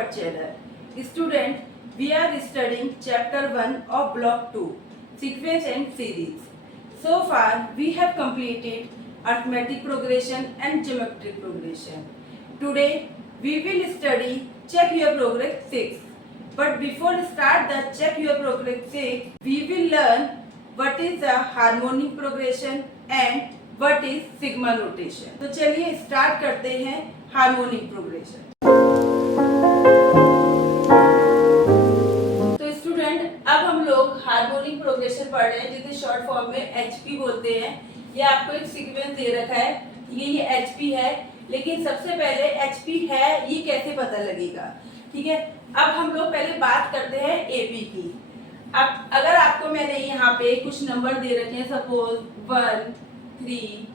our channel. Student, we are studying chapter 1 of block 2, sequence and series. So far, we have completed arithmetic progression and geometric progression. Today, we will study check your progress 6. But before start the check your progress 6, we will learn what is the harmonic progression and what is sigma notation. तो चलिए start करते हैं harmonic progression. तो student, अब हम लोग harmonic progression पढ़ रहे हैं जिसे शॉर्ट फॉर्म में एचपी बोलते हैं। ये आपको एक सीक्वेंस दे रखा है, ये एचपी है, लेकिन सबसे पहले एचपी है ये कैसे पता लगेगा, ठीक है। अब हम लोग पहले बात करते हैं एपी की। अब अगर आपको मैंने यहाँ पे कुछ नंबर दे रखे हैं, सपोज 1 3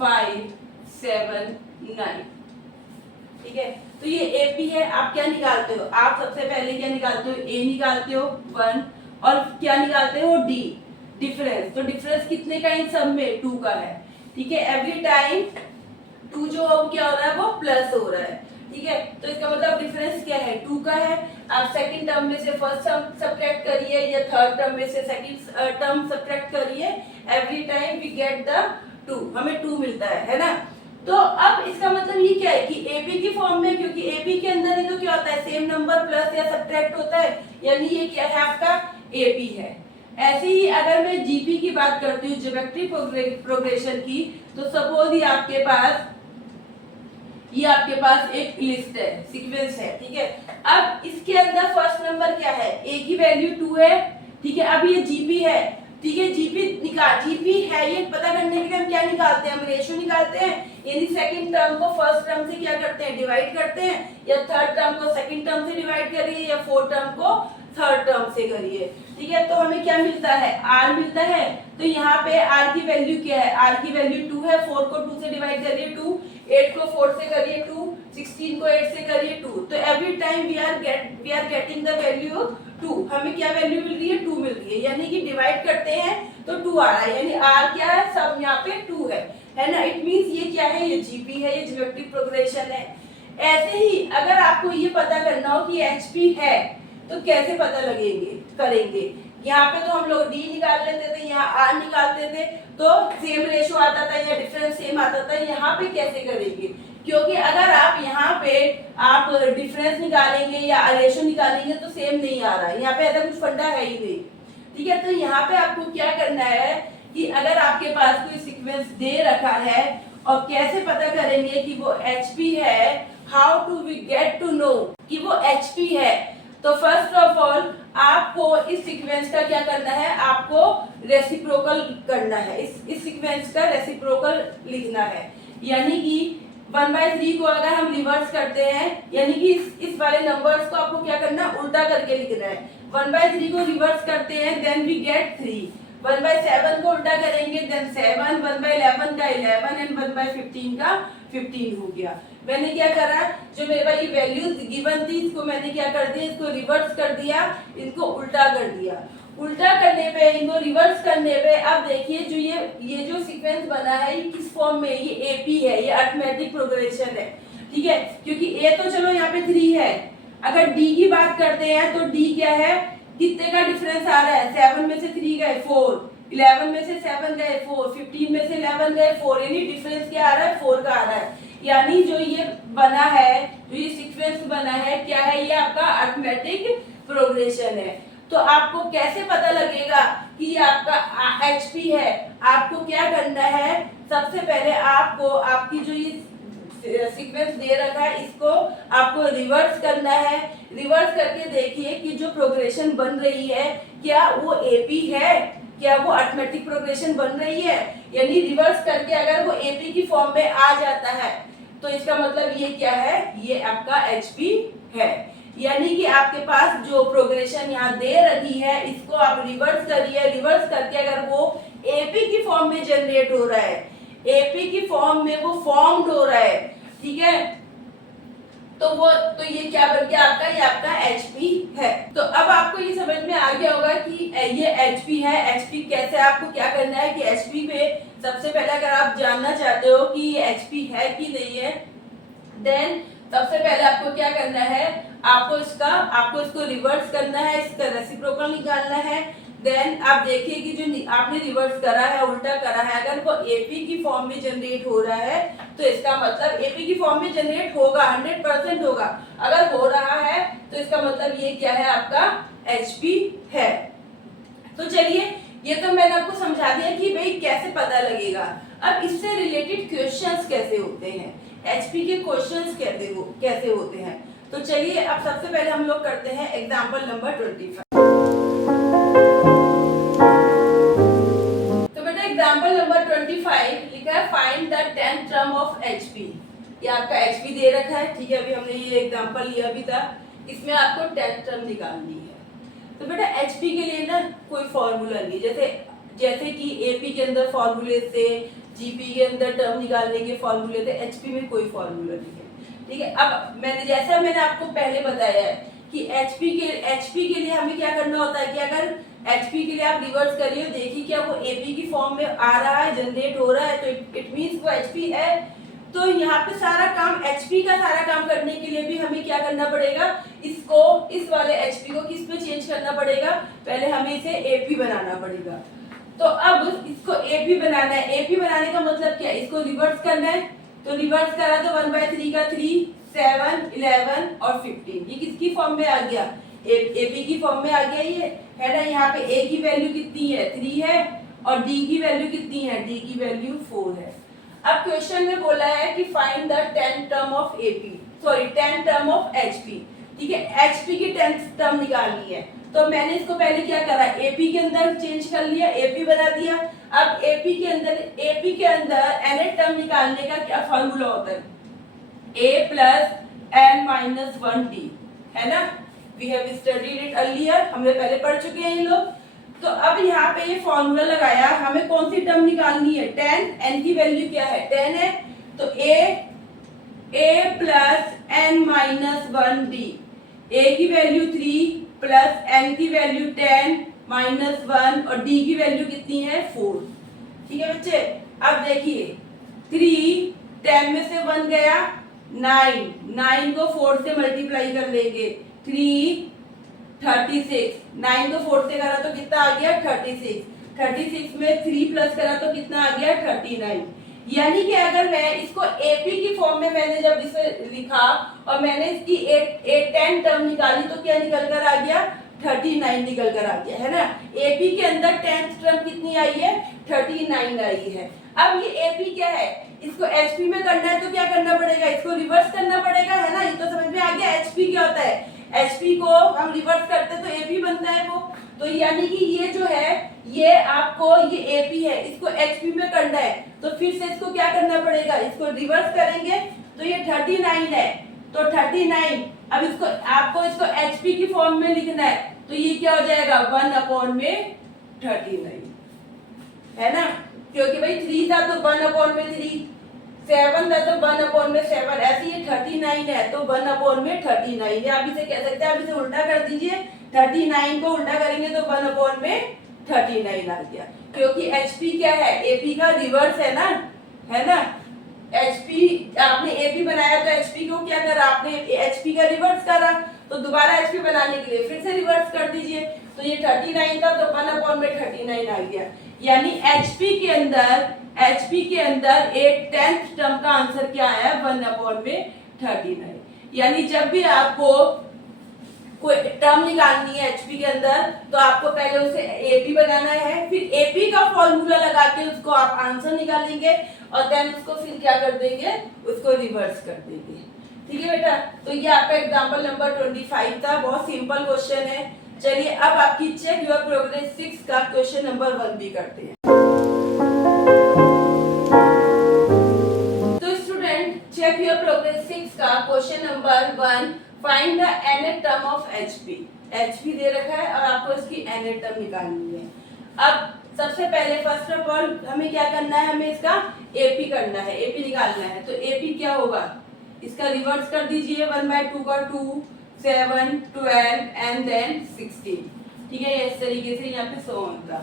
5 7 9, ठीक है, तो ये एपी है। आप क्या निकालते हो? आप सबसे पहले क्या निकालते हो? ए निकालते हो 1, और क्या निकालते हो? D, difference. तो डिफरेंस कितने का इन सब में? 2 का है, ठीक है। एवरी टाइम 2 जो अब क्या हो रहा है वो प्लस हो रहा है, ठीक है। तो इसका मतलब डिफरेंस क्या है? 2 का है। आप सेकंड टर्म में से फर्स्ट टर्म सब्ट्रैक्ट करिए या थर्ड टर्म में से सेकंड टर्म सब्ट्रैक्ट करिए, every time we get the 2, हमें 2 मिलता है ना। तो अब इसका मतलब ये क्या है कि एपी की फॉर्म में, क्योंकि एपी के अंदर ही तो क्या होता है, सेम नंबर प्लस या सब्ट्रैक्ट होता है, यानी ये क्या है आपका एपी है। ऐसे ही अगर मैं जीपी की बात करती हूँ, ज्योमेट्रिक प्रोग्रेशन की, तो सपोज ये आपके पास एक लिस्ट है, सीक्वेंस है, ठीक है। अब इसके अंदर फर्स्ट नंबर क्या है? ए की वैल्यू 2 है, ठीक है। अब ये जीपी है, ठीक है। जीपी है, ये पता करने के लिए हम क्या निकालते हैं? हम रेशियो निकालते हैं, यानी सेकंड टर्म को फर्स्ट टर्म से क्या करते हैं? डिवाइड करते हैं, या थर्ड टर्म को सेकंड टर्म से डिवाइड करिए, या फोर्थ टर्म को थर्ड टर्म से करिए, ठीक है। तो हमें क्या मिलता है? आर मिलता है। तो यहाँ पे आर की वैल्यू क्या है? आर की वैल्यू 2 है। 4 को 2 से डिवाइड करिए 2, 8 को 4 से करिए 2, 16 को 8 से करिए 2। तो every time we are getting the value 2। हमें क्या वैल्यू मिल रही है? 2 मिल रही है, यानी कि डिवाइड करते हैं तो 2 आ रहा है, यानी आर क्या है? सब यहाँ पे 2 है ना। इट मींस ये क्या है? ये जीपी है, ये ज्योमेट्रिक प्रोग्रेशन है। ऐसे ही अगर आपको ये पता करना हो कि एचपी है तो कैसे पता करेंगे? यहाँ पे तो हम लोग डी निकाल लेते थे, यहाँ आर निकालते थे, तो सेम रेशो आता था या डिफरेंस सेम आता था। यहाँ पे कैसे करेंगे? क्योंकि अगर आप यहाँ पे आप डिफरेंस निकालेंगे या रेशो निकालेंगे तो सेम नहीं आ रहा है, यहाँ पे ऐसा कुछ फंडा है ही नहीं, ठीक है। तो यहाँ पे आपको क्या करना है कि अगर आपके पास कोई सीक्वेंस दे रखा है और कैसे पता करेंगे कि वो एचपी है, how to we get to know कि वो एचपी है? तो फर्स्ट ऑफ ऑल आपको इस सीक्वेंस का क्या करना है? आपको रेसिप्रोकल करना है, इस सीक्वेंस का रेसिप्रोकल लिखना है। यानी कि 1/3 को अगर हम रिवर्स करते हैं, यानी कि इस वाले नंबर्स को आपको क्या करना है? उल्टा करके लिखना है। 1/3 को रिवर्स करते हैं, देन वी गेट 3। 1/7 को उल्टा करेंगे, देन 7। 1/11 का 11 एंड 1/15 का 15 हो गया। मैंने क्या करा, जो मेरे पास ये वैल्यूज गिवन थी इसको मैंने क्या कर दिया? इसको रिवर्स कर दिया, इनको उल्टा कर दिया। उल्टा करने पे, इनको रिवर्स करने पे, अब देखिए जो ये जो सीक्वेंस बना है ये किस फॉर्म में? ये एपी है, ये अरिथमेटिक प्रोग्रेशन है, ठीक है। क्योंकि ए तो चलो यहाँ पे 3 है। अगर डी की बात करते हैं तो डी क्या है? कितने का डिफरेंस आ रहा है? 7 में से 3 गए 4, 11 में से 7 गए 4, 15 में से 11 गए 4, यानी डिफरेंस क्या आ रहा है? 4 का आ रहा है। यानी जो ये बना है, जो ये सीक्वेंस बना है, क्या है? ये आपका अरिथमेटिक प्रोग्रेशन है। तो आपको कैसे पता लगेगा कि ये आपका एचपी है? आपको क्या करना है? सबसे पहले आपको आपकी जो ये सीक्वेंस दे रखा है इसको आपको रिवर्स करना है। रिवर्स करके देखिए कि जो प्रोग्रेशन बन रही है क्या वो एपी है, क्या वो अरिथमेटिक प्रोग्रेशन बन रही है। यानी रिवर्स करके अगर वो एपी की फॉर्म में आ जाता है तो इसका मतलब ये क्या है? ये आपका एचपी है। यानी कि आपके पास जो प्रोग्रेशन यहाँ दे रही है इसको आप रिवर्स करिए। रिवर्स करके अगर वो एपी की फॉर्म में जनरेट हो रहा है, एपी की फॉर्म में वो फॉर्म्ड हो रहा है, ठीक है, तो ये क्या बन गया आपका? ये आपका एचपी है। तो अब आपको ये समझ में आ गया होगा कि ये एचपी है। एचपी कैसे, आपको क्या करना है कि एचपी पे सबसे पहले अगर आप जानना चाहते हो कि ये एचपी है कि नहीं है, देन सबसे पहले आपको क्या करना है? आपको इसको रिवर्स करना है, इसका रेसिप्रोकल निकालना है। देन आप देखिए कि जो आपने रिवर्स करा है, उल्टा करा है, अगर वो एपी की फॉर्म में जनरेट हो रहा है तो इसका मतलब एपी की फॉर्म में जनरेट होगा, 100% होगा। अगर हो रहा है तो इसका मतलब ये क्या है, आपका एचपी है। तो चलिए, ये तो मैंने आपको समझा दिया कि भाई कैसे पता लगेगा। अब इससे रिलेटेड क्वेश्चंस कैसे होते हैं, एचपी के क्वेश्चंस कैसे होते हैं। तो चलिए, अब सबसे पहले हम लोग करते हैं एग्जांपल नंबर 25। तो बेटा एग्जांपल नंबर 25 लिखा है find the 10th term of HP. ये आपका एचपी दे रखा है, ठीक है। अभी हमने ये एग्जांपल लिया भी था, इसमें आपको 10th टर्म निकालनी है। तो बेटा एचपी के लिए ना कोई फॉर्मूला नहीं, जैसे कि एपी के अंदर फॉर्मूले थे, जीपी के अंदर टर्म निकालने के फॉर्मूले थे, एचपी में कोई फॉर्मूला नहीं है, ठीक है। अब मैंने आपको पहले बताया है कि एचपी के लिए हमें क्या करना होता है कि अगर एचपी के लिए आप रिवर्स करिए, देखिए क्या वो एपी की फॉर्म में आ रहा है, जनरेट हो रहा है, तो इट मींस वो एचपी है। तो यहाँ पे सारा काम एचपी का सारा काम करने के लिए भी हमें क्या करना पड़ेगा, इस वाले एचपी को किस पे चेंज करना पड़ेगा, पहले हमें इसे एपी बनाना पड़ेगा। तो अब इसको एपी बनाना है, एपी बनाने का मतलब क्या है, इसको रिवर्स करना है। तो रिवर्स करा तो 1/3 का 3, 7, 11 और 15, ये किसकी फॉर्म में आ गया, एपी की फॉर्म में आ गया ये, है ना। यहाँ पे ए की वैल्यू कितनी है, 3 है, और डी की वैल्यू कितनी है, डी की वैल्यू 4 है। अब क्वेश्चन में बोला है कि find the 10th term of AP, sorry 10th term of HP, ठीक है। एचपी की 10th टर्म निकालनी है, तो मैंने इसको पहले क्या करा, एपी के अंदर चेंज कर लिया, एपी बना दिया। अब एपी के अंदर nth टर्म निकालने का क्या फॉर्मूला होता है, a plus n minus 1d, है ना। We have studied it earlier, हमने पहले पढ़ चुके हैं ये लोग। तो अब यहाँ पे ये फॉर्मूला लगाया, हमें कौन सी टर्म निकालनी है, 10, n की वैल्यू क्या है, 10 है, तो a plus n minus 1d, a की वैल्यू 3 प्लस n की वैल्यू 10 माइनस 1 और d की वैल्यू कितनी है, 4, ठीक है बच्चे। अब देखिए 3, 10 में से 1 गया, 9 को 4 से मल्टीप्लाई कर लेंगे, 3, 36, 9 को 4 से करा तो कितना आ गया, 36 में 3 प्लस करा तो कितना आ गया, 39। यानी कि अगर मैं इसको एपी की फॉर्म में मैंने जब इसे लिखा और मैंने इसकी 10 टर्म निकाली तो क्या निकल कर आ गया, 39 निकल कर आ गया, है ना। एपी के अंदर 10th टर्म कितनी आई है, 39 आई है। अब ये एपी क्या है, इसको एचपी में करना है तो क्या करना पड़ेगा, इसको रिवर्स करना पड़ेगा, है ना। ये तो समझ में आ गया एचपी क्या होता है, एचपी को हम रिवर्स करते तो एपी बनता है वो। तो यानी कि ये जो है ये आपको ये एपी है, इसको एचपी में करना है, तो फिर से इसको क्या करना पड़ेगा, इसको रिवर्स करेंगे तो ये 39 है, तो 39। अब इसको आपको इसको एचपी की फॉर्म में लिखना है, तो ये क्या हो जाएगा, 1/39, है ना। क्योंकि भाई 3 था तो 1/3, 7 था तो 1/7, ऐसे ये 39 है तो 1/39 है। आप इसे कह सकते हैं, आप इसे उल्टा कर दीजिए, 39 को उल्टा करेंगे तो 1/39 आ गया, क्योंकि एचपी क्या है, एपी का रिवर्स है ना, है ना। एचपी आपने एपी बनाया तो एचपी को क्या करा, आपने एचपी का रिवर्स करा, तो दोबारा एचपी बनाने के लिए फिर से रिवर्स कर दीजिए, तो ये 39 था तो 1/39 आ गया। यानी एचपी के अंदर एक 10th टर्म का आंसर क्या आया, 1/39। यानी जब भी आपको कोई टर्म निकालनी है एचपी के अंदर तो आपको पहले उसे एपी बनाना है, फिर एपी का फॉर्मूला लगा के उसको आप आंसर निकालेंगे और देन उसको फिर क्या कर देंगे, उसको रिवर्स कर देंगे, ठीक है बेटा। तो ये आपका एग्जांपल नंबर 25 था, बहुत सिंपल क्वेश्चन है। चलिए अब आपकी चेक योर प्रोग्रेस 6 का क्वेश्चन नंबर 1 भी करते हैं। तो स्टूडेंट चेक योर प्रोग्रेस 6 का question number 1, find the nth term of HP. HP दे रखा है और आपको इसकी nth टर्म निकालनी है। अब सबसे पहले फर्स्ट ऑफ ऑल हमें क्या करना है, हमें इसका एपी करना है, एपी निकालना है। तो एपी क्या होगा, इसका रिवर्स कर दीजिए, 1/2 का 2, 7, 12 एंड देन 16, ठीक है। इस तरीके से यहाँ पे 100 होगा।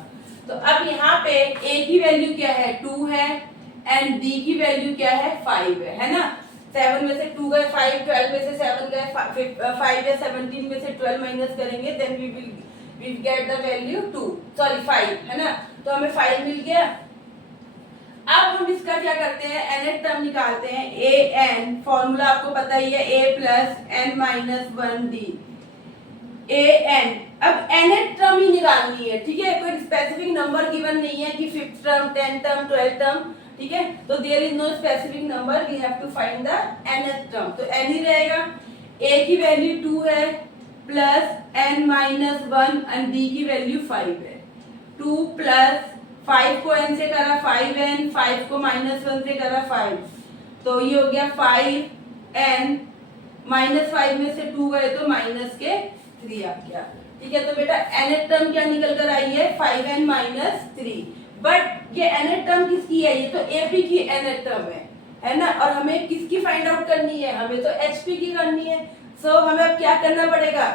तो अब यहाँ पे ए की वैल्यू क्या है, 2 है, एंड डी की वैल्यू क्या है, 5 है ना। 7 में से 2 गए 5, 12 में से 7 गए 5 या 17 में से 12 माइनस करेंगे, then we will get the value 2, sorry 5, है ना। तो हमें 5 मिल गया। अब हम इसका क्या करते हैं, nth टर्म निकालते हैं। a n फॉर्मूला आपको पता ही है, a plus n minus 1d a n। अब nth टर्म ही निकालनी है, ठीक है। कोई स्पेसिफिक नंबर गिवन नहीं है कि 5th term, 10th term, 12th term, ठीक है। तो there is no specific number, we have to find the nth term. तो n ही रहेगा। a की वैल्यू 2 है plus n minus 1 and d की वैल्यू 5 है। 2 प्लस 5 को n से करा 5n, 5 को माइनस 1 से करा 5, तो ये हो गया 5n माइनस 5 में से 2 गए तो माइनस के 3 आ गया, ठीक है। तो बेटा nth टर्म क्या निकल कर आई है, 5n माइनस 3। बट ये nth टर्म किसकी है, ये तो AP की nth टर्म है ना। और हमें किसकी फाइंड आउट करनी है, हमें तो HP की करनी है। सो हमें अब क्या करना पड़ेगा,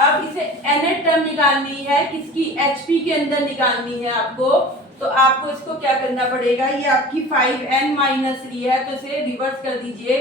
अब इसे nth टर्म निकालनी है, किसकी, HP के अंदर निकालनी है आपको। तो आपको इसको क्या करना पड़ेगा, ये आपकी 5n माइनस 3 है, तो इसे रिवर्स कर दीजिए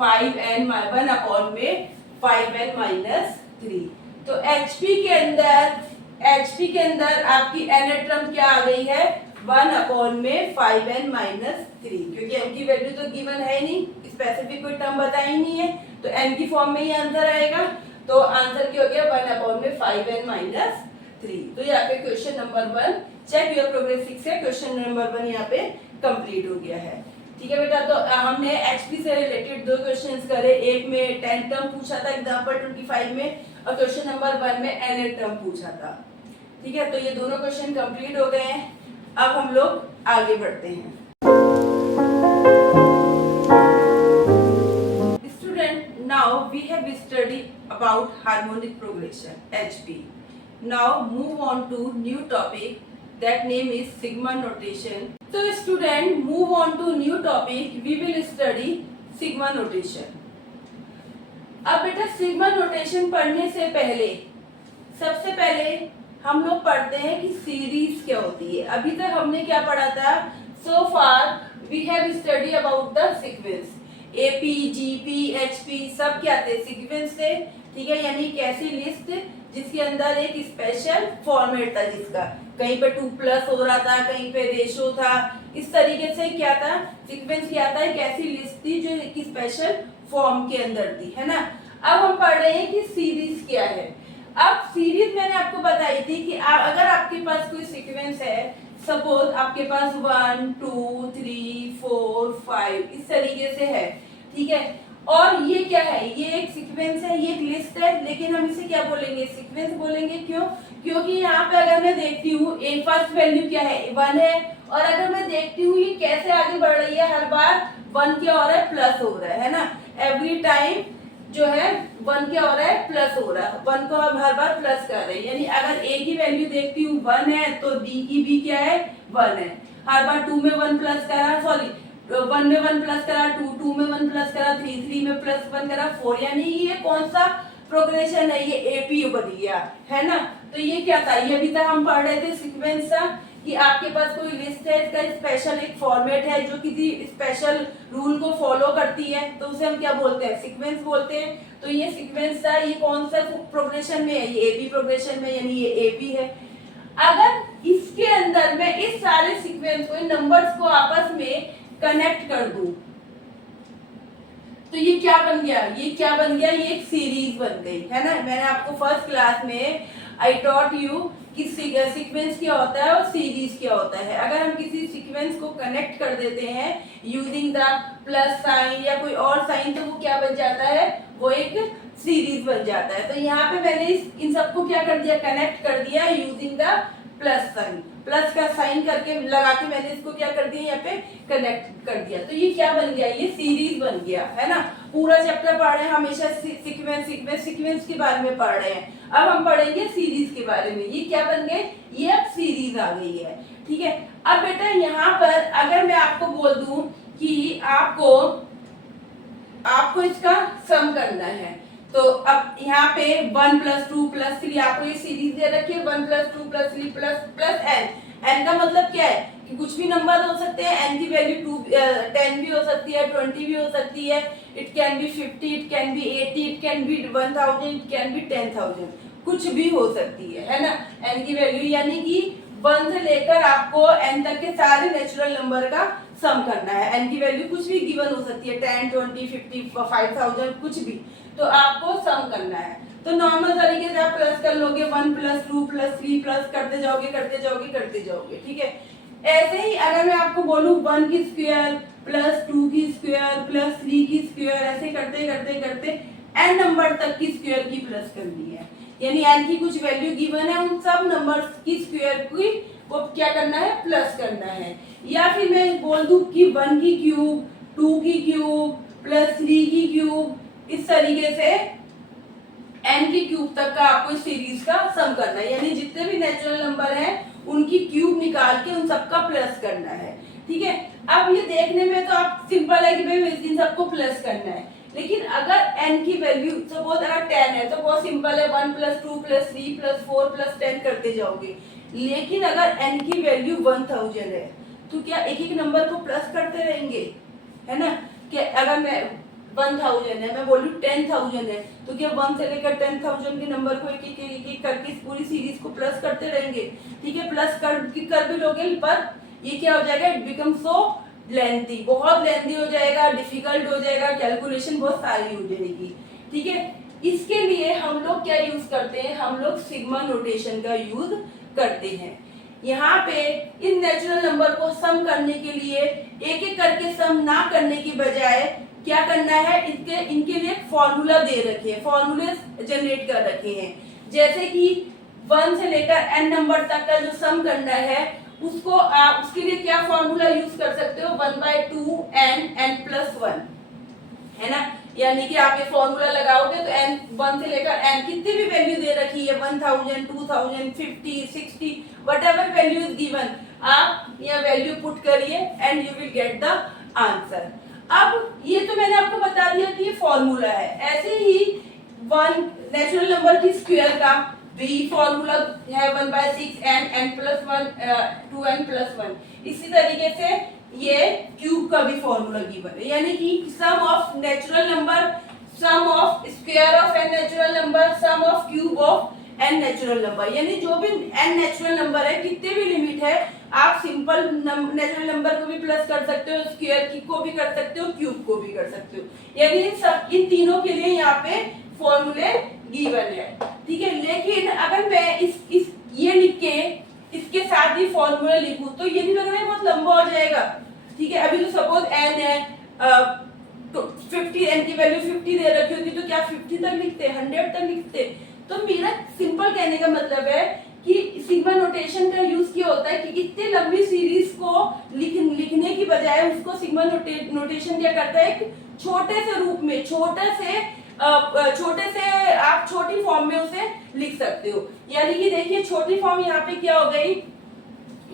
5n 1 अपॉन में 5n माइनस 3। तो HP के अंदर आपकी nth टर्म क्या आ गई है, 1 अपॉन में 5n माइनस 3, क्योंकि n की वैल्यू तो गिवन है नहीं, स्पेसिफिक कोई टर्म बताई नहीं है, तो n की फॉर्म में ही आंसर आएगा। तो आंसर क्या हो गया, 1 अपॉन में 5n माइनस 3। तो यहाँ पे question number 1 check your progress 6 है, क्वेश्चन नंबर 1 यहाँ पे कंप्लीट हो गया है, ठीक है बेटा। तो हमने HP से रिलेटेड 2 क्वेश्चंस करे, एक में 10 टर्म पूछा था एग्जांपल 25 में, और क्वेश्चन नंबर 1 में nth टर्म पूछा था, ठीक है। तो ये दोनों क्वेश्चन कंप्लीट हो गए हैं। अब हम लोग आगे बढ़ते हैं। Now we have studied about harmonic progression HP. Now move on to new topic, that name is sigma notation. So student, move on to new topic, we will study sigma notation. अब बेटा sigma notation पढ़ने से पहले सबसे पहले हम लोग पढ़ते हैं कि सीरीज क्या होती है। अभी तक हमने क्या पढ़ा था, so far we have study about the sequence, AP, GP, HP सब क्या थे, सीक्वेंस थे, ठीक है। यानी एक ऐसी लिस्ट जिसके अंदर एक स्पेशल फॉर्मेट था, जिसका कहीं पे 2 प्लस हो रहा था, कहीं पे रेशो था, इस तरीके से क्या था, सीक्वेंस क्या था, एक ऐसी लिस्ट थी जो एक स्पेशल फॉर्म के अंदर थी, है ना। अब हम पढ़ रहे हैं कि सीरीज क्या है। अब सीरीज मैंने आपको बताई थी कि अगर आपके पास कोई सीक्वेंस है, सपोज आपके पास 1 2 3 4 5 इस तरीके से है, ठीक है। और ये क्या है, ये एक सीक्वेंस है, ये एक लिस्ट है, लेकिन हम इसे क्या बोलेंगे, सीक्वेंस बोलेंगे। क्यों, क्योंकि यहाँ पे अगर मैं देखती हूँ एक फर्स्ट वैल्यू क्या है, 1 है, और अगर मैं देखती हूँ ये कैसे आगे बढ़ रही है, हर बार 1 क्या हो रहा है, प्लस हो रहा है ना। एवरी टाइम जो है 1 क्या हो रहा है, प्लस हो रहा है, 1 को हम हर बार प्लस कर रहे हैं। यानी अगर A की वैल्यू देखती हूँ 1 है, तो D की भी क्या है, 1 है। हर बार 2 में 1 प्लस करा, सॉरी 1 में 1 प्लस करा, 2 में 1 प्लस करा, 3 में प्लस 1 करा, 4, यानी ये कौन सा प्रोग्रेशन है, ये AP बन गया, है ना। तो ये क्या था, ये अभी तक हम पढ़ रहे थे सीक्वेंस था, कि आपके पास कोई लिस्ट है, इसका स्पेशल एक फॉर्मेट है जो किसी स्पेशल रूल को फॉलो करती है, तो उसे हम क्या बोलते हैं, सीक्वेंस बोलते हैं। तो ये सीक्वेंस था, ये कौन सा प्रोग्रेशन में है, ये AP प्रोग्रेशन में, यानी ये AP है। अगर इसके अंदर मैं इस सारे सीक्वेंस को, इन नंबर्स को आपस में कनेक्ट कर दूं, तो ये क्या बन गया, ये क्या बन गया, ये एक सीरीज बन गई, है ना। मैंने आपको फर्स्ट क्लास में आई टॉट यू कि सीक्वेंस क्या होता है और सीरीज क्या होता है। अगर हम किसी सीक्वेंस को कनेक्ट कर देते हैं यूजिंग द प्लस साइन या कोई और साइन, तो वो क्या बन जाता है, वो एक सीरीज बन जाता है। तो यहाँ पे मैंने इन सबको क्या कर दिया, कनेक्ट कर दिया using the plus sign, plus का साइन करके लगा के मैंने इसको क्या कर दिया, यहाँ पे कनेक्ट कर दिया। तो ये क्या बन गया, ये सीरीज बन गया, है ना। पूरा चैप्टर पढ़ रहे हैं, हमेशा सीक्वेंस के बारे में पढ़ रहे हैं, अब हम पढ़ेंगे सीरीज के बारे में। ये क्या बन गए, ये अब सीरीज आ गई है, ठीक है। अब बेटा यहाँ पर अगर मैं आपको बोल दूं कि आपको इसका सम करना है, तो अब यहाँ पे 1 + 2 + 3 आपको ये सीरीज दे रखी है, 1 + 2 + 3 + n। n का मतलब क्या है, कि कुछ भी नंबर हो सकते हैं, n की वैल्यू 10 भी हो सकती है, 20 भी हो सकती है, it can be 50, it can be 80, it can be 1000, it can be 10,000, कुछ भी हो सकती है ना। n की वैल्यू यानी कि 1 से लेकर आपको n तक के सारे नेचुरल नंबर का सम करना है। n की वैल्यू कुछ भी गिवन हो सकती है, 10, 20, 50, 5000, कुछ भी, तो आपको सम करना है। तो नॉर्मल तरीके से आप प्लस कर लोगे, 1 प्लस 2 प्लस 3 प्लस करते जाओगे करते जाओगे करते जाओगे, ठीक है। ऐसे ही अगर मैं आपको बोलूं 1 की स्क्वायर प्लस 2 की स्क्वायर प्लस 3 की स्क्वायर, ऐसे करते करते करते n नंबर तक की स्क्वायर की प्लस करनी है, यानी n की कुछ वैल्यू गिवन है, उन सब नंबर्स की स्क्वायर की वो क्या करना है, प्लस करना है। या फिर मैं बोल दूं कि 1 की क्यूब, 2 की क्यूब प्लस 3 की क्यूब, इस तरीके से n की क्यूब तक का आपको इस सीरीज का सम करना है, यानी जितने भी नेचुरल नंबर हैं उनकी क्यूब निकाल के उन सबका प्लस करना है, ठीक है। अब ये देखने में तो आप सिंपल है कि भाई इन सबको प्लस करना है, लेकिन अगर n की वैल्यू सपोज अगर 10 है तो बहुत सिंपल है, 1 प्लस 2 प्लस 3 प्लस 4 प्लस 10 करते जाओगे। लेकिन अगर n की वैल्यू 1000 है तो क्या एक एक नंबर को प्लस करते रहेंगे, है ना। कि अगर मैं 1000 है, मैं बोलूं 10,000 है, तो क्या 1 से लेकर 10,000 के नंबर को एक एक करके इस पूरी सीरीज को प्लस करते रहेंगे, ठीक है। प्लस कर भी लोगे, पर ये क्या हो जाएगा, इट बिकम सो लेंथी, बहुत लेंथी हो जाएगा, डिफिकल्ट हो जाएगा, कैलकुलेशन बहुत सारी हो जाएगी, ठीक है। इसके लिए हम लोग क्या यूज करते हैं, हम लोग सिग्मा नोटेशन का यूज करते हैं। यहाँ पे इन नेचुरल नंबर को सम करने के लिए एक एक करके सम ना करने की बजाय क्या करना है, इनके लिए फॉर्मूला दे रखे हैं, फॉर्मूले जनरेट कर रखे हैं। जैसे कि 1 से लेकर n नंबर तक का जो सम करना है उसको आप उसके लिए क्या फॉर्मूला यूज कर सकते हो, 1/2 n प्लस 1, है ना। यानी कि आप ये फॉर्मूला लगाओगे तो n 1 से लेकर n कितनी भी वैल्यू दे रखी है, 1000, 2000, 50, 60, व्हाटएवर वैल्यू इज गिवन, आप यह वैल्यू पुट करिए and you will get the answer. अब ये तो मैंने आपको बता दिया कि ये फॉर्मूला है। ऐसे ही 1 नेचुरल नंबर की स्क्वायर का भी फॉर्मूला है 1/6 n प्लस 1 2n प्लस 1। इसी तरीके से ये क्यूब का भी फॉर्मूला गिवन है, यानी कि sum of natural number, sum of square of n natural number, sum of cube of n natural number, यानी जो भी n नेचुरल नंबर है, कितने भी लिमिट है, आप सिंपल नेचुरल नंबर को भी प्लस कर सकते हो, स्क्वायर की को भी कर सकते हो, क्यूब को भी कर सकते हो, यानी इन तीनों के लिए यहाँ पे फॉर्मूले गिवन है, ठीक है। लेकिन अगर मैं इस ये लिख के इसके साथ ही फॉर्मूला लिखूं तो ये नहीं लग रहा है बहुत लंबा हो जाएगा, ठीक है। अभी तो सपोज n है, तो 50 n की वैल्यू 50 दे रखी होती तो क्या 50 तक लिखते, 100 तक लिखते। तो मेरा सिंपल कहने का मतलब है कि सिग्मा नोटेशन का यूज किया होता है कि इतनी लंबी सीरीज को लिखने की बजाय उसको सिग्मा नोटेशन क्या करता है, एक छोटे से रूप में, छोटे से आप छोटी फॉर्म में उसे लिख सकते हो। यानी कि देखिए छोटी फॉर्म यहाँ पे क्या हो गई,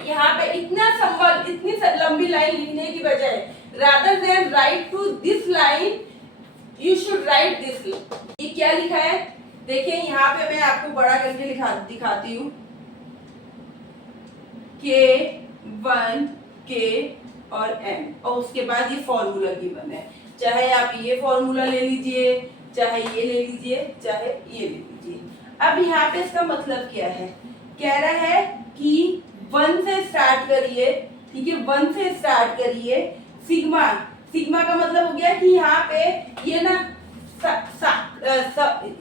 यहाँ पे इतनी लंबी लाइन लिखने की बजाय rather than write to this line you should write this। ये क्या लिखा है, देखिए यहाँ पे मैं आपको बड़ा करके दिखाती हूँ, K1 K और N, और उसके बाद ये फॉर्मूला गिवन है। चाहे आप ये फॉर्मूला ले लीजिए, चाहे ये ले लीजिए, चाहे ये ले लीजिए। अब यहाँ पे इसका मतलब क्या है, कह रहा है कि 1 से स्टार्ट करिए, ठीक है, 1 से स्टार्ट करिए। सिग्मा का मतलब हो गया कि यहाँ पे ये ना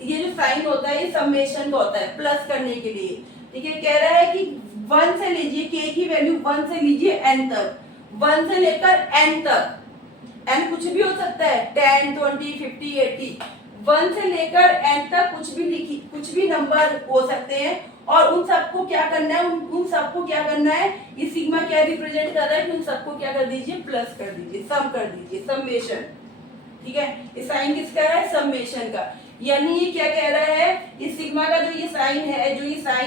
ये जो साइन होता है ये समेशन का होता है, प्लस करने के लिए, ठीक है। कह रहा है कि 1 से लीजिए, k की वैल्यू 1 से लीजिए n तक, 1 से लेकर n तक, n कुछ भी हो सकता है, 10, 20, 50, 80, 1 से लेकर n तक कुछ भी नंबर हो सकते हैं, और उन सबको क्या करना है, उन सबको क्या करना है, ये सिग्मा क्या रिप्रेजेंट कर रहा है कि उन सबको क्या कर दीजिए, प्लस कर दीजिए, सम कर दीजिए, समेशन, ठीक है। ये साइन किसका है, समेशन का। यानी ये क्या कह रहा है, इस सिग्मा का जो ये साइन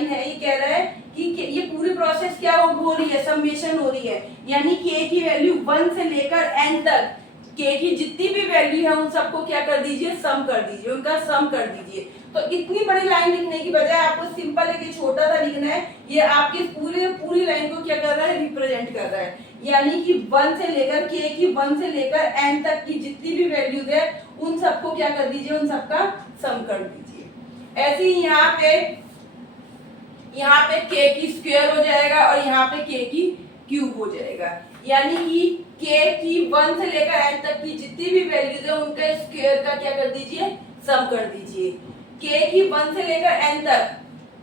है, ये कह रहा है कि ये पूरी प्रोसेस क्या हो रही है, समेशन हो रही है। यानी k की वैल्यू 1 से लेकर n तक के की जितनी भी वैल्यू है उन सबको क्या कर दीजिए, सम कर दीजिए, उनका सम कर दीजिए। तो इतनी बड़ी लाइन लिखने की बजाय आपको सिंपल एक छोटा सा लिखना है, ये आपकी पूरी लाइन को क्या कर रहा है, रिप्रेजेंट कर रहा है। यानी कि 1 से लेकर के की 1 से लेकर n तक की जितनी भी वैल्यूज है उन सबको क्या कर दीजिए, उन सबका सम कर दीजिए। ऐसे ही यहाँ पे k की स्क्वायर हो जाएगा और यहाँ पे k की क्यूब हो जाएगा। यानी कि k की 1 से लेकर n तक की जितनी भी वैल्यूज है उनका स्क्वायर का क्या कर दीजिए, सम कर दीजिए। k की 1 से लेकर n तक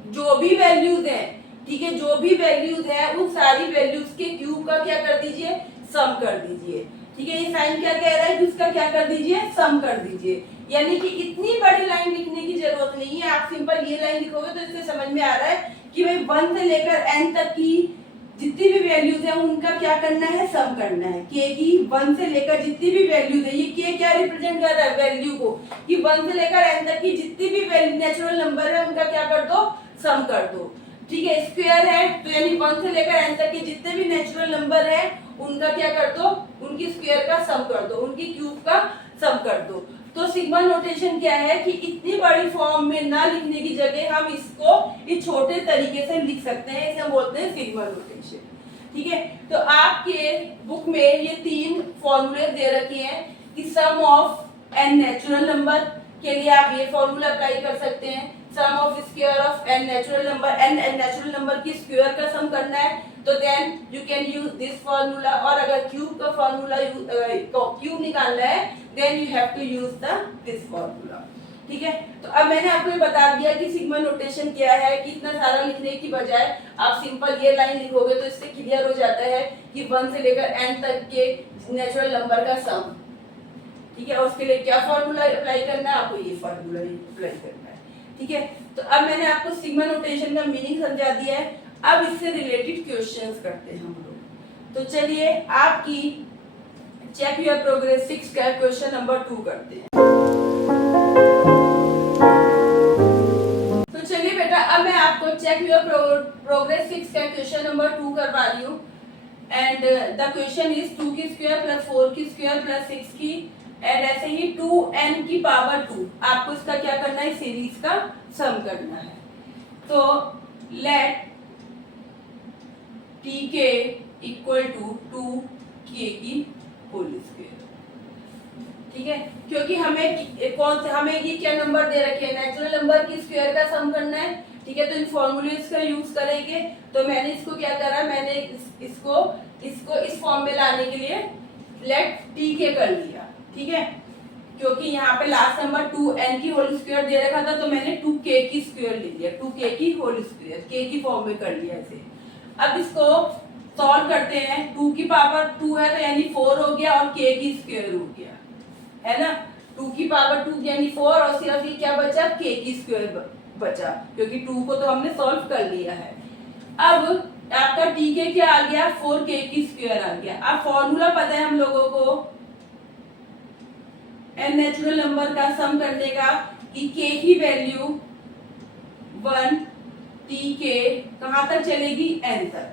जो भी वैल्यूज हैं, ठीक है, जो भी वैल्यूज है उन सारी वैल्यूज के क्यूब का क्या कर दीजिए, सम कर दीजिए। ठीक है, ये साइन क्या कह रहा है कि उसका क्या कर दीजिए, सम कर दीजिए। यानी कि इतनी बड़ी लाइन लिखने की जरूरत नहीं है, आप सिंपल ये लाइन लिखोगे तो इससे समझ में आ रहा है कि भाई 1 से लेकर n तक की जितनी भी वैल्यूज है उनका क्या करना है, सम करना है। k की 1 से लेकर जितनी भी वैल्यूज है, ये k क्या रिप्रेजेंट कर रहा है, वैल्यू को, कि 1 से लेकर n तक की जितनी भी वैल्यू नेचुरल नंबर है उनका क्या कर दो, सम कर दो। ठीक है, स्क्वायर है तो यानी 1 से लेकर n तक के जितने भी नेचुरल नंबर है उनका क्या कर दो, उनकी स्क्वायर का सम कर दो, उनकी क्यूब का सम कर दो। तो सिग्मा नोटेशन क्या है कि इतनी बड़ी फॉर्म में ना लिखने की जगह हम इसको इस छोटे तरीके से लिख सकते हैं, इसे हम बोलते हैं सिग्मा नोटेशन। ठीक है, तो आपके बुक में ये 3 फॉर्मूले दे रखे हैं कि sum of n natural number के लिए आप ये फॉर्मूला अप्लाई कर सकते हैं, sum of square of n natural number, n natural number की स्क्वायर का सम करना है तो then you can use this formula, और अगर क्यूब का फॉर्मूला क्यूब निकालना है then you have to use this formula. ठीक है, तो अब मैंने आपको ये बता दिया कि सिग्मा नोटेशन क्या है, कि इतना सारा लिखने की बजाय आप सिंपल ये लाइन लिखोगे तो इससे क्लियर हो जाता है कि 1 से लेकर n तक के नेचुरल नंबर का सम। ठीक है, और उसके लिए क्या फॉर्मूला अप्लाई करना है, आपको ये फॉर्मूला अप्लाई करना है। ठीक है, तो अब मैंने आपको सिग्मा नोटेशन का मीनिंग समझा दिया है, अब इससे रिलेटेड क्वेश्चंस करते हैं हम लोग। तो चलिए आपकी चेक योर प्रोग्रेस 6 का क्वेश्चन नंबर 2 करते हैं। तो चलिए बेटा, अब मैं आपको चेक योर प्रोग्रेस 6 का क्वेश्चन नंबर 2 करवा रही हूँ। एंड द क्वेश्चन इज 2 की स्क्वायर प्लस 4 की स्क्वायर प्लस 6 की, एंड ऐसे ही 2n की पावर 2, आपको इसका क्या करना है, सीरीज का सम करना है। तो late tk equal to 2k की होल स्क्वायर। ठीक है, क्योंकि हमें ये क्या नंबर दे रखे हैं, नेचुरल नंबर की स्क्वायर का सम करना है। ठीक है, तो इन फॉर्मूलेस का यूज करेंगे। तो मैंने इसको क्या करा, मैंने इसको इस फॉर्म में लाने के लिए लेट tk कर लिया। ठीक है, क्योंकि यहाँ पे लास्ट नंबर 2n की होल स्क्वायर दे रखा था तो मैंने 2k की स्क्वायर ले लिया, 2k की होल स्क्वायर k की फॉर्म में कर लिया ऐसे। अब इसको सॉल्व करते हैं, 2 की पावर 2 है तो यानी 4 हो गया और k की स्क्वायर हो गया, है ना। 2 की पावर 2 यानी 4 और सिर्फ ये क्या बचा, k की स्क्वायर बचा, क्योंकि 2 को तो हमने सॉल्व कर लिया है। अब आपका tk क्या आ गया, 4k की स्क्वायर आ गया। अब फॉर्मूला पता है हम लोगों को n नेचुरल नंबर का सम करने का कि k की वैल्यू 1 tk कहां तक चलेगी, n तक,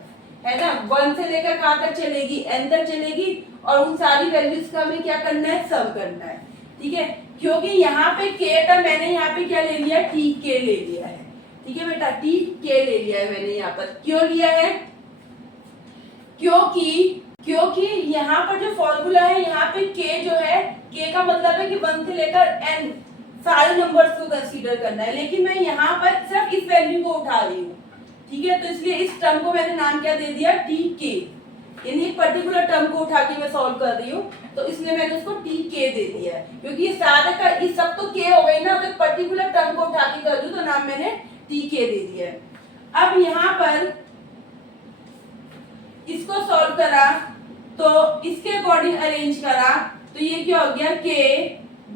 है ना। 1 से लेकर कहां तक चलेगी, n तक चलेगी, और उन सारी वैल्यूज का हमें क्या करना है, सम करना है। ठीक है, क्योंकि यहाँ पे k था, मैंने यहाँ पे क्या ले लिया, tk ले लिया है। ठीक है बेटा, tk ले लिया है मैंने यहाँ पर। क्यों लिया है, क्योंकि यहाँ पर जो फॉर्मूला है, यहाँ पे k जो है, k का मतलब है कि 1 से लेकर n सारे नंबर्स को कंसीडर करना है, लेकिन मैं यहाँ पर सिर्फ इस वैल्यू को उठा रही हूँ। ठीक है, तो इसलिए इस टर्म को मैंने नाम क्या दे दिया, tk, यानी एक पर्टिकुलर टर्म को उठा के मैं सॉल्व कर रही हूँ, तो इसलिए मैंने उसको tk दे दिया है। क्योंकि ये सारे का ये सब तो k हो गई ना, तो एक पर्टिकुलर टर्म को उठा के कर दूं तो नाम मैंने tk दे दिया है। अब यहाँ पर इसको सॉल्व करा तो इसके अकॉर्डिंग अरेंज करा तो ये क्या हो गया, k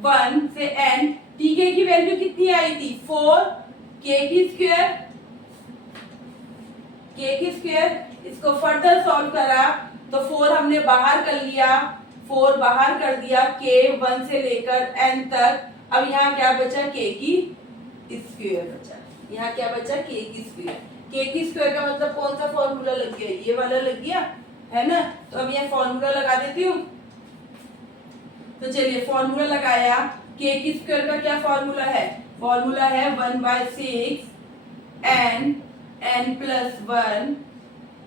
1 से n, tk की वैल्यू कितनी आई थी, 4, k की स्क्वायर, इसको फर्दर सॉल्व करा तो 4 हमने बाहर कर लिया, 4 बाहर कर दिया, k 1 से लेकर n तक। अब यहाँ क्या बचा, k की स्क्वायर बचा, यहाँ क्या बचा, k की स्क्वायर। k की स्क्वायर का मतलब कौन सा फॉर्मूला लग गया, ये वाला लग गया, है ना। तो अब ये फॉर्मूला लगा देती हूँ, तो चलिए फॉर्मूला लगाया, k की स्क्वायर का क्या फॉर्मूला है, फॉर्मूला है 1/6 n प्लस 1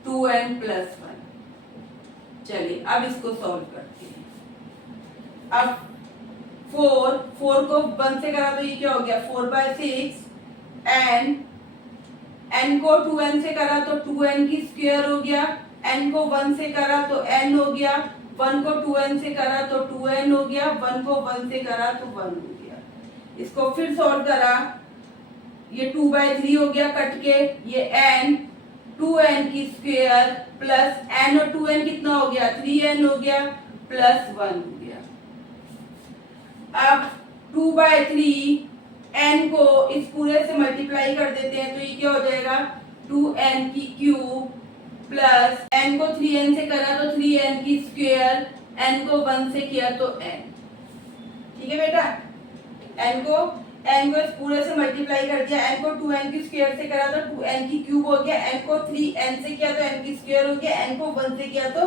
2n प्लस 1। चलिए अब इसको सॉल्व करते हैं। अब 4 को 1 से करा तो ये क्या हो गया 4/6 n को 2n से करा तो 2n की स्क्वायर हो गया, n को 1 से करा तो n हो गया, 1 को 2n से करा तो 2n हो गया, 1 को 1 से करा तो 1 हो गया। इसको फिर सॉल्व करा, ये 2/3 हो गया कट के, ये n 2n की स्क्वायर प्लस n और 2n कितना हो गया 3n हो गया प्लस 1 हो गया। अब 2/3 n को इस पूरे से मल्टीप्लाई कर देते हैं तो ये क्या हो जाएगा 2n की क्यूब प्लस n को 3n से करा तो 3n की स्क्वायर, n को 1 से किया तो n। ठीक है बेटा, n को इस पूरे से मल्टीप्लाई कर दिया, n को 2n की स्क्वायर से करा तो 2n की क्यूब हो गया, n को 3n से किया तो n की स्क्वायर हो गया, n को 1 से किया तो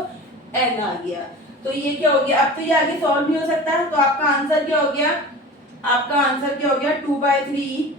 n आ गया। तो ये क्या हो गया, अब तो ये आगे सॉल्व नहीं हो सकता, तो आपका आंसर क्या हो गया, आपका आंसर क्या हो गया 2/3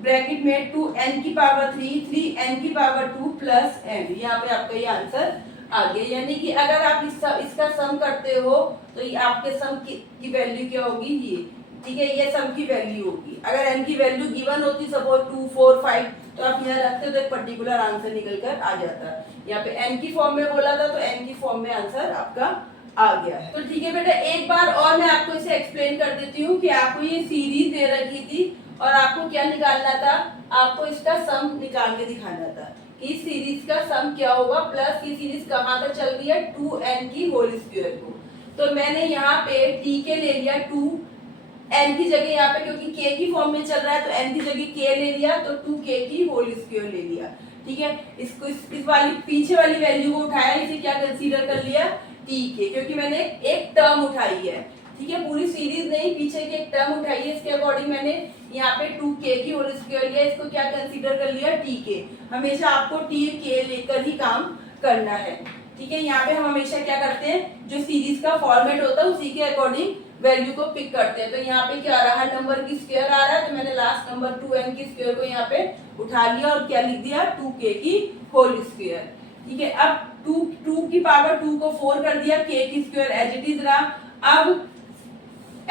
ब्रैकेट में 2n की पावर 3 3n की पावर 2 प्लस n। यहाँ पे आपका ये आंसर आ गया। यानी कि अगर आप इसका सम करते हो तो ये आपके सम की वैल्यू क्या होगी ये, ठीक है, ये सम की वैल्यू होगी। अगर n की वैल्यू गिवन होती सपोज 2 4 5 तो आप यहाँ रखते हो तो एक पर्टिकुलर आंसर निकल कर आ जाता। यहाँ पे n की फॉर्म में बोला था तो n की फॉर्म में आंसर आपका आ गया है। तो ठीक है बेटा, एक बार और मैं आपको इसे एक्सप्लेन कर देती हूँ कि आपको ये सीरीज दे रखी थी और आपको क्या निकालना था, आपको इसका सम निकाल के दिखाना था कि इस सीरीज का सम क्या होगा, प्लस ये सीरीज कहाँ तक चल रही है 2n की होल स्क्वायर को। तो मैंने यहाँ पे tk ले लिया 2n की जगह, यहाँ पे क्योंकि k की फॉर्म में चल रहा है तो n की जगह k ले लिया तो 2k की होल स्क्वायर ले लिया। ठीक है, इसको इस वाली पीछे वाली वैल्यू को उठाया, इसे क्या कंसीडर कर लिया tk, क्योंकि मैंने एक टर्म उठाई है। ठीक है, पूरी सीरीज नहीं, पीछे की एक टर्म उठाई है, इसके अकॉर्डिंग मैंने यहाँ पे 2k की होल स्क्वायर लिया, इसको क्या कंसीडर कर लिया tk। हमेशा आपको tk लेकर ही काम करना है। ठीक है, यहाँ पे हम हमेशा क्या करते हैं, जो सीरीज का फॉर्मेट होता है उसी के अकॉर्डिंग वैल्यू को पिक करते हैं। तो यहाँ पे क्या आ रहा है, नंबर की स्क्वायर आ रहा है तो मैंने लास्ट नंबर 2n की स्क्वायर को यहाँ पे उठा लिया और क्या लिख दिया 2k की होल स्क्वायर। ठीक है, अब 2 की पावर 2 को 4 कर दिया, k की स्क्वायर एज इट इज रहा। अब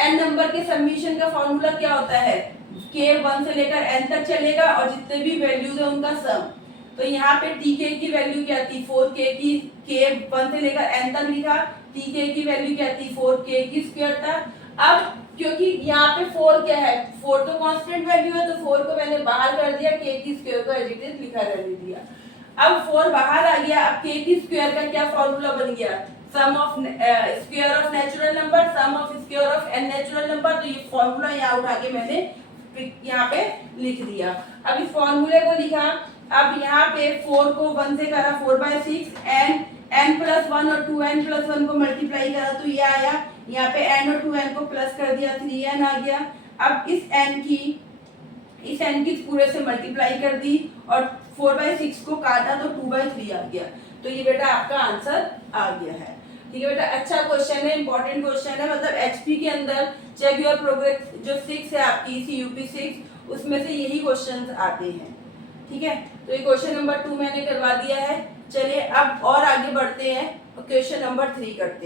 n नंबर के समीशन का फॉर्मूला क्या होता है, k 1 से लेकर n तक चलेगा और जितने भी वैल्यूज है उनका सम। तो यहाँ पे tk की वैल्यू क्या थी 4k की, k 1 से लेकर n तक लिखा, tk की वैल्यू क्या थी 4k की स्क्वायर था। अब क्योंकि यहाँ पे 4 क्या है, 4 तो कांस्टेंट वैल्यू है तो 4 को मैंने बाहर कर दिया, k की स्क्वायर को एज इट इज लिखा रहने दिया। अब 4 बाहर आ गया, अब k की स्क्वायर का क्या फॉर्मूला बन गया, sum of square of natural number sum of square of n natural number. तो ये फॉर्मूला यहाँ उठा के मैंने यहाँ पे लिख दिया। अब इस फॉर्मूले को लिखा, अब यहाँ पे 4 को 1 से करा 4/6 n प्लस 1 और 2n प्लस 1 को मल्टीप्लाई करा तो ये आया, यहाँ पे n और 2n को प्लस कर दिया 3n आ गया। अब इस n की पूरे से मल्टीप्लाई कर दी और 4/6 को काटा तो 2/3 आ गया। तो ये बेटा आपका आंसर आ गया है। ठीक है बेटा, अच्छा क्वेश्चन है, इंपॉर्टेंट क्वेश्चन है, मतलब एचपी के अंदर चेक योर प्रोग्रेस जो 6 है आपकी CUP 6 उसमें से यही क्वेश्चंस आते हैं। ठीक है, तो ये क्वेश्चन नंबर 2 मैंने करवा दिया है। चलिए अब और आगे बढ़ते हैं और क्वेश्चन नंबर 3 करते हैं।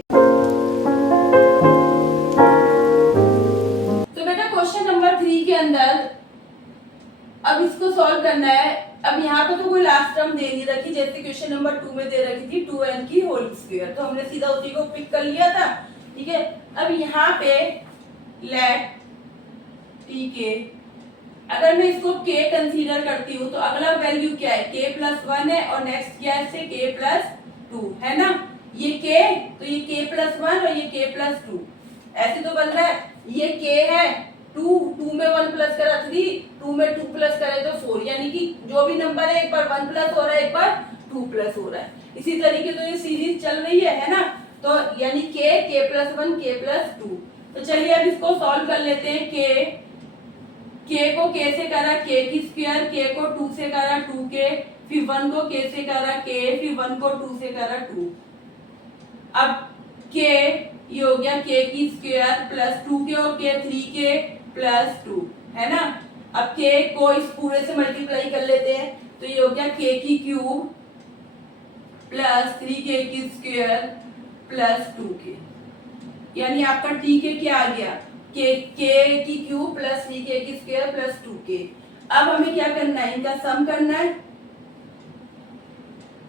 तो बेटा क्वेश्चन नंबर 3 के अंदर अब इसको सॉल्व करना है। अब यहाँ पे तो कोई लास्ट टर्म दे नहीं रखी, जैसे क्वेश्चन नंबर 2 में दे रखी थी 2n की होल स्क्वायर, तो हमने सीधा उसी को पिक कर लिया था। ठीक है, अब यहाँ पे लेट tk, अगर मैं इसको k कंसीडर करती हूँ तो अगला वैल्यू क्या है k प्लस 1 है और नेक्स्ट क्या है इससे k प्लस 2 है ना, ये k तो ये k प्लस 1 और ये k प्लस 2 ऐसे तो बन रहा है। ये k है 2 में 1 प्लस करा 3, 2 में 2 प्लस करे तो 4, यानी कि जो भी नंबर है एक बार 1 प्लस हो रहा है एक बार 2 प्लस हो रहा है। इसी तरीके तो ये सीरीज चल रही है ना, तो यानी k प्लस 1 k प्लस 2। तो चलिए अब इसको सॉल्व कर लेते हैं। k को k से करा k की स्क्वायर, k को 2 से करा 2k, फिर 1 को k से करा k, फिर 1 को 2 से करा 2। अब k ये हो गया के की स्क्वायर प्लस 2k और के 3k प्लस 2 है ना। अब k को इस पूरे से मल्टीप्लाई कर लेते हैं तो ये हो गया के की क्यूब प्लस 3k की स्क्वायर प्लस 2k, यानी आपका tk क्या आ गया के की क्यूब प्लस 3k की स्क्वायर प्लस 2k। अब हमें क्या करना है, इनका सम करना है,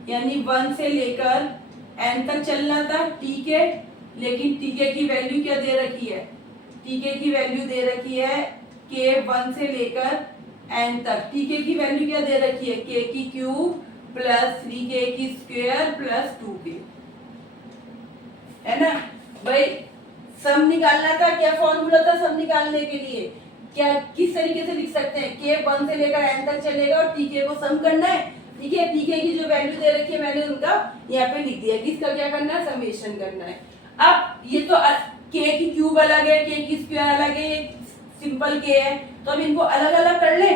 यानी 1 से लेकर n तक चलना था tk, लेकिन tk की वैल्यू क्या दे रखी है, tk की वैल्यू दे रखी है k 1 से लेकर n तक। tk की वैल्यू क्या दे रखी है, k की क्यूब प्लस 3k की स्क्वायर प्लस 2k, है ना भाई। सम निकालना था, क्या फॉर्मूला था सम निकालने के लिए, क्या किस तरीके से लिख सकते हैं, k 1 से लेकर n तक चलेगा और tk को सम करना है, ठीक है। tk की जो वैल्यू दे रखी है मैंने उनका यहाँ पे लिख दिया, किसका क्या करना है, समेशन करना है। अब ये तो k की क्यूब अलग है, k की स्क्वायर अलग है, सिंपल k है, तो अब इनको अलग अलग कर लें,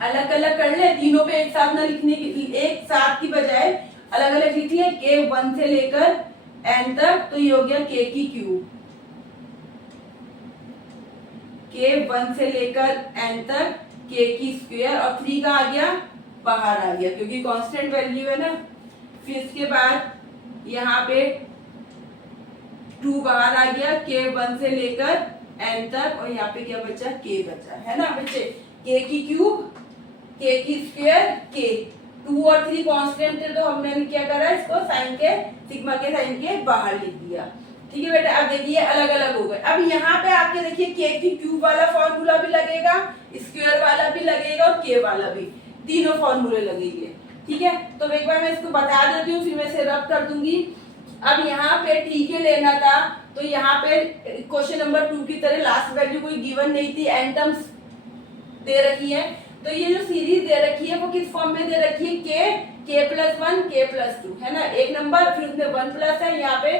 अलग अलग कर ले, तीनों पे एक साथ ना लिखने की, एक साथ की बजाय अलग अलग लिख लिया, k 1 से लेकर n तक, तो ये हो गया k की क्यूब, k 1 से लेकर n तक k की स्क्वायर और 3 का आ गया बाहर आ गया क्योंकि कांस्टेंट वैल्यू है ना। फिर इसके बाद यहाँ पे 2 बाहर आ गया, k 1 से लेकर n तक, और यहाँ पे क्या बचा, k बचा, है ना बच्चे। k की क्यूब, k की स्क्वायर, k 2 और 3 कांस्टेंट थे तो हमने क्या करा, इसको साइन के सिग्मा के साइन के बाहर लिख दिया, ठीक है बेटा। अब देखिए अलग अलग हो गए। अब यहाँ पे आपके देखिए k की क्यूब वाला फॉर्मूला भी लगेगा, स्क्वायर वाला भी लगेगा और k वाला भी, तीनों फॉर्मूले लगेंगे, ठीक है। तो एक बार मैं इसको बता देती हूँ फिर मैं इसे रब कर दूंगी। अब यहाँ पे tk लेना था तो यहाँ पे क्वेश्चन नंबर 2 की तरह लास्ट वैल्यू कोई गिवन नहीं थी, n टर्म्स दे रखी है, तो ये जो सीरीज दे रखी है वो किस फॉर्म में दे रखी है, k प्लस 1 k प्लस 2, है ना, एक नंबर फिर उसमें 1 प्लस है, यहाँ पे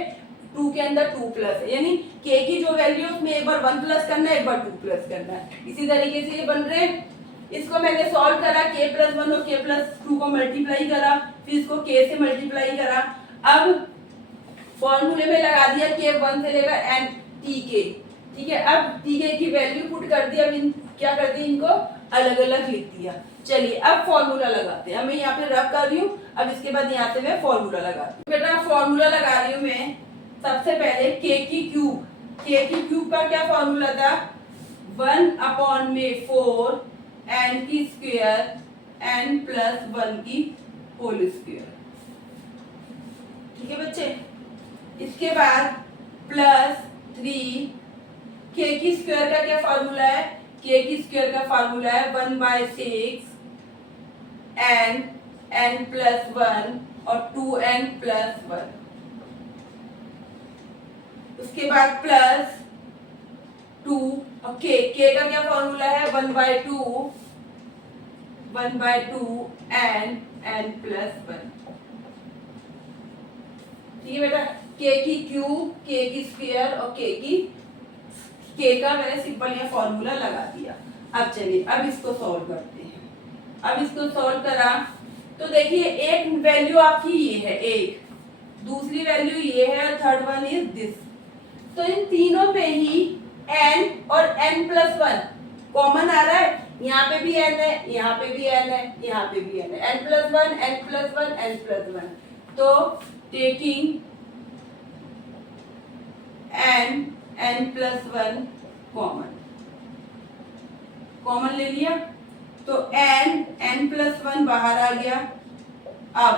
2 के अंदर 2 प्लस है, यानी k की जो वैल्यू है उसमें एक बार 1 प्लस करना है, एक बार 2 प्लस करना है, इसी तरीके से ये बन रहे हैं। इसको मैंने सॉल्व करा, k प्लस 1 और k प्लस 2 को मल्टीप्लाई करा, फिर इसको k से मल्टीप्लाई करा, अब फॉर्मूले में लगा दिया k 1 से लेकर n tk, ठीक है। अब tk की वैल्यू पुट कर दी, अब क्या कर दी, इनको अलग अलग लिख दिया। चलिए अब फॉर्मूला लगाते हैं, मैं यहाँ पे रब कर रही हूँ, अब इसके बाद यहाँ से मैं फॉर्मूला लगाती हूँ। बेटा फॉर्मूला लगा रही हूँ मैं, सबसे पहले k की क्यूब का क्या फॉर्मूला था, 1/4 n की स्क्वायर n प्लस 1 की होल स्क्वायर, ठीक है बच्चे। इसके बाद प्लस 3 k की स्क्वायर का क्या फॉर्मूला है, k की स्क्वायर का फॉर्मूला है 1/6 n प्लस 1 और 2n प्लस 1। उसके बाद प्लस 2 और k का क्या फॉर्मूला है 1/2 n प्लस 1, ठीक है बेटा। k की क्यूब, k की स्क्वायर और k का मैंने सिंपल ये फॉर्मूला लगा दिया। अब चलिए अब इसको सॉल्व करते हैं। अब इसको सॉल्व करा तो देखिए एक वैल्यू आपकी ये है, एक दूसरी वैल्यू ये है और थर्ड वन इज दिस, तो इन तीनों पे ही n और n प्लस 1 कॉमन आ रहा है, यहाँ पे भी n है, यहाँ पे भी n है, यहाँ पे भी n है, n plus 1 n plus 1 n plus 1, तो टेकिंग n प्लस 1 कॉमन ले लिया तो n प्लस 1 बाहर आ गया। अब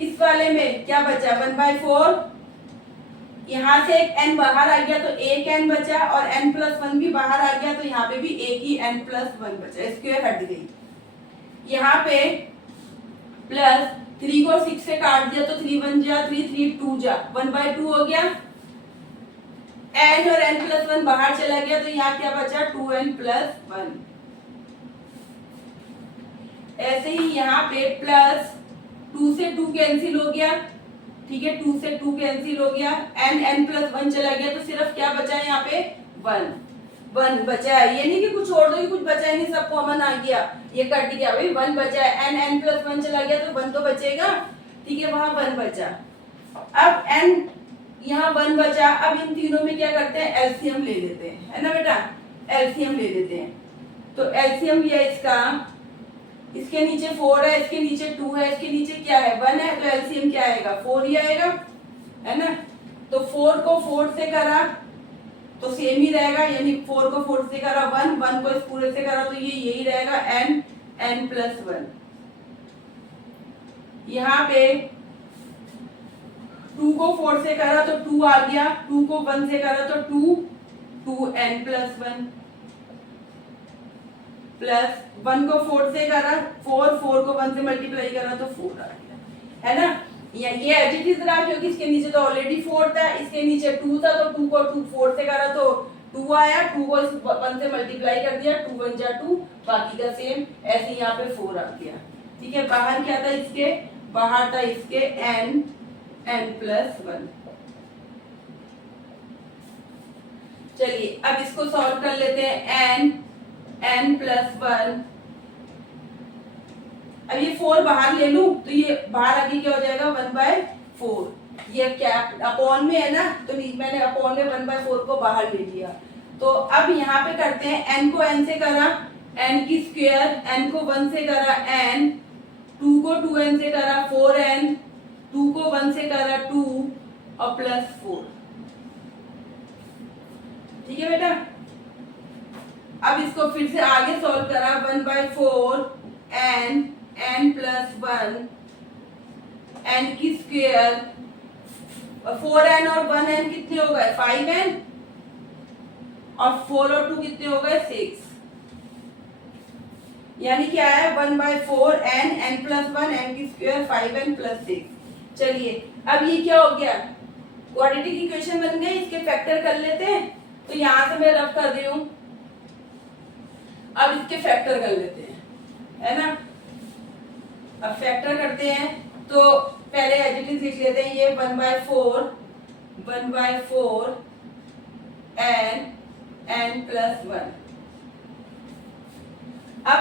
इस वाले में क्या बचा 1/4, यहाँ से एक n बाहर आ गया तो एक n बचा और n प्लस 1 भी बाहर आ गया तो यहाँ पे भी एक ही n प्लस 1 बचा, स्क्वायर हट गई। यहाँ पे प्लस 3 को 6 से काट दिया तो 3 1 जा 3 3 2 जा 1/2 हो गया, n और n प्लस 1 बाहर चला गया तो यहाँ क्या बचा 2n प्लस 1। ऐसे ही यहाँ पे प्लस 2 से 2 कैंसिल हो गया, ठीक है, 2 से 2 कैंसिल हो गया, n प्लस 1 चला गया तो सिर्फ क्या बचा है यहाँ पे 1 बचा है, ये नहीं कि कुछ छोड़ दो कि कुछ बचा ही नहीं, सब कॉमन आ गया, ये कट गया भाई 1 बचा है, n प्लस 1 चला गया तो 1 तो बचेगा, ठीक है, वहां 1 बचा। अब n यहाँ 1 बचा। अब इन तीनों में क्या करते हैं, एलसीएम ले लेते हैं, है ना बेटा, एलसीएम ले लेते हैं। तो एलसीएम लिया इसका, इसके नीचे 4 है, इसके नीचे 2 है, इसके नीचे क्या है 1 है, तो एलसीएम क्या आएगा 4 ही आएगा, है ना। तो 4 को 4 से करा तो सेम ही रहेगा, यानी 4 को 4 से करा 1, 1 को इस पूरे से करा तो ये यही रहेगा n प्लस 1। यहाँ पे 2 को 4 से करा तो 2 आ गया, 2 को 1 से करा तो 2n प्लस 1 प्लस 1 को 4 से करा 4 को 1 से मल्टीप्लाई करा तो 4 आ गया, है ना। ये एज इट इज रहा, क्योंकि इसके नीचे तो ऑलरेडी 4 था, इसके नीचे 2 था, तो 2 को 4 से करा तो 2 आया, 2 को इस 1 से मल्टीप्लाई कर दिया, 2 1 जा 2, बाकी का सेम, ऐसे यहाँ पे 4 आ गया। ठीक है, बाहर क्या था इसके, बाहर था इसके n प्लस 1। चलिए अब इसको सॉल्व कर लेते हैं, n प्लस 1। अब ये 4 बाहर ले लूं तो ये बाहर आगे क्या हो जाएगा 1/4। ये क्या अपॉन में है ना, तो मैंने अपॉन में 1/4 को बाहर ले लिया। तो अब यहाँ पे करते हैं, n को n से करा n की स्क्वायर, n को 1 से करा n, 2 को 2n से करा 4n, 2 को 1 से करा 2 और प्लस 4। ठीक है बेटा, अब इसको फिर से आगे सॉल्व करा 1/4 n प्लस 1, n की स्क्वायर, 4n और 1n कितने हो गए 5n, और 4 और 2 कितने हो गए 6, यानी क्या है 1/4 n प्लस 1, n की स्क्वायर 5n प्लस 6। चलिए अब ये क्या हो गया, क्वाड्रेटिक इक्वेशन बन गई, इसके फैक्टर कर लेते हैं। तो यहां से मैं रफ कर रही हूं, अब इसके फैक्टर कर लेते हैं, है ना। अब फैक्टर करते हैं तो पहले एज इट इज लिख लेते हैं, ये 1/4 n प्लस 1। अब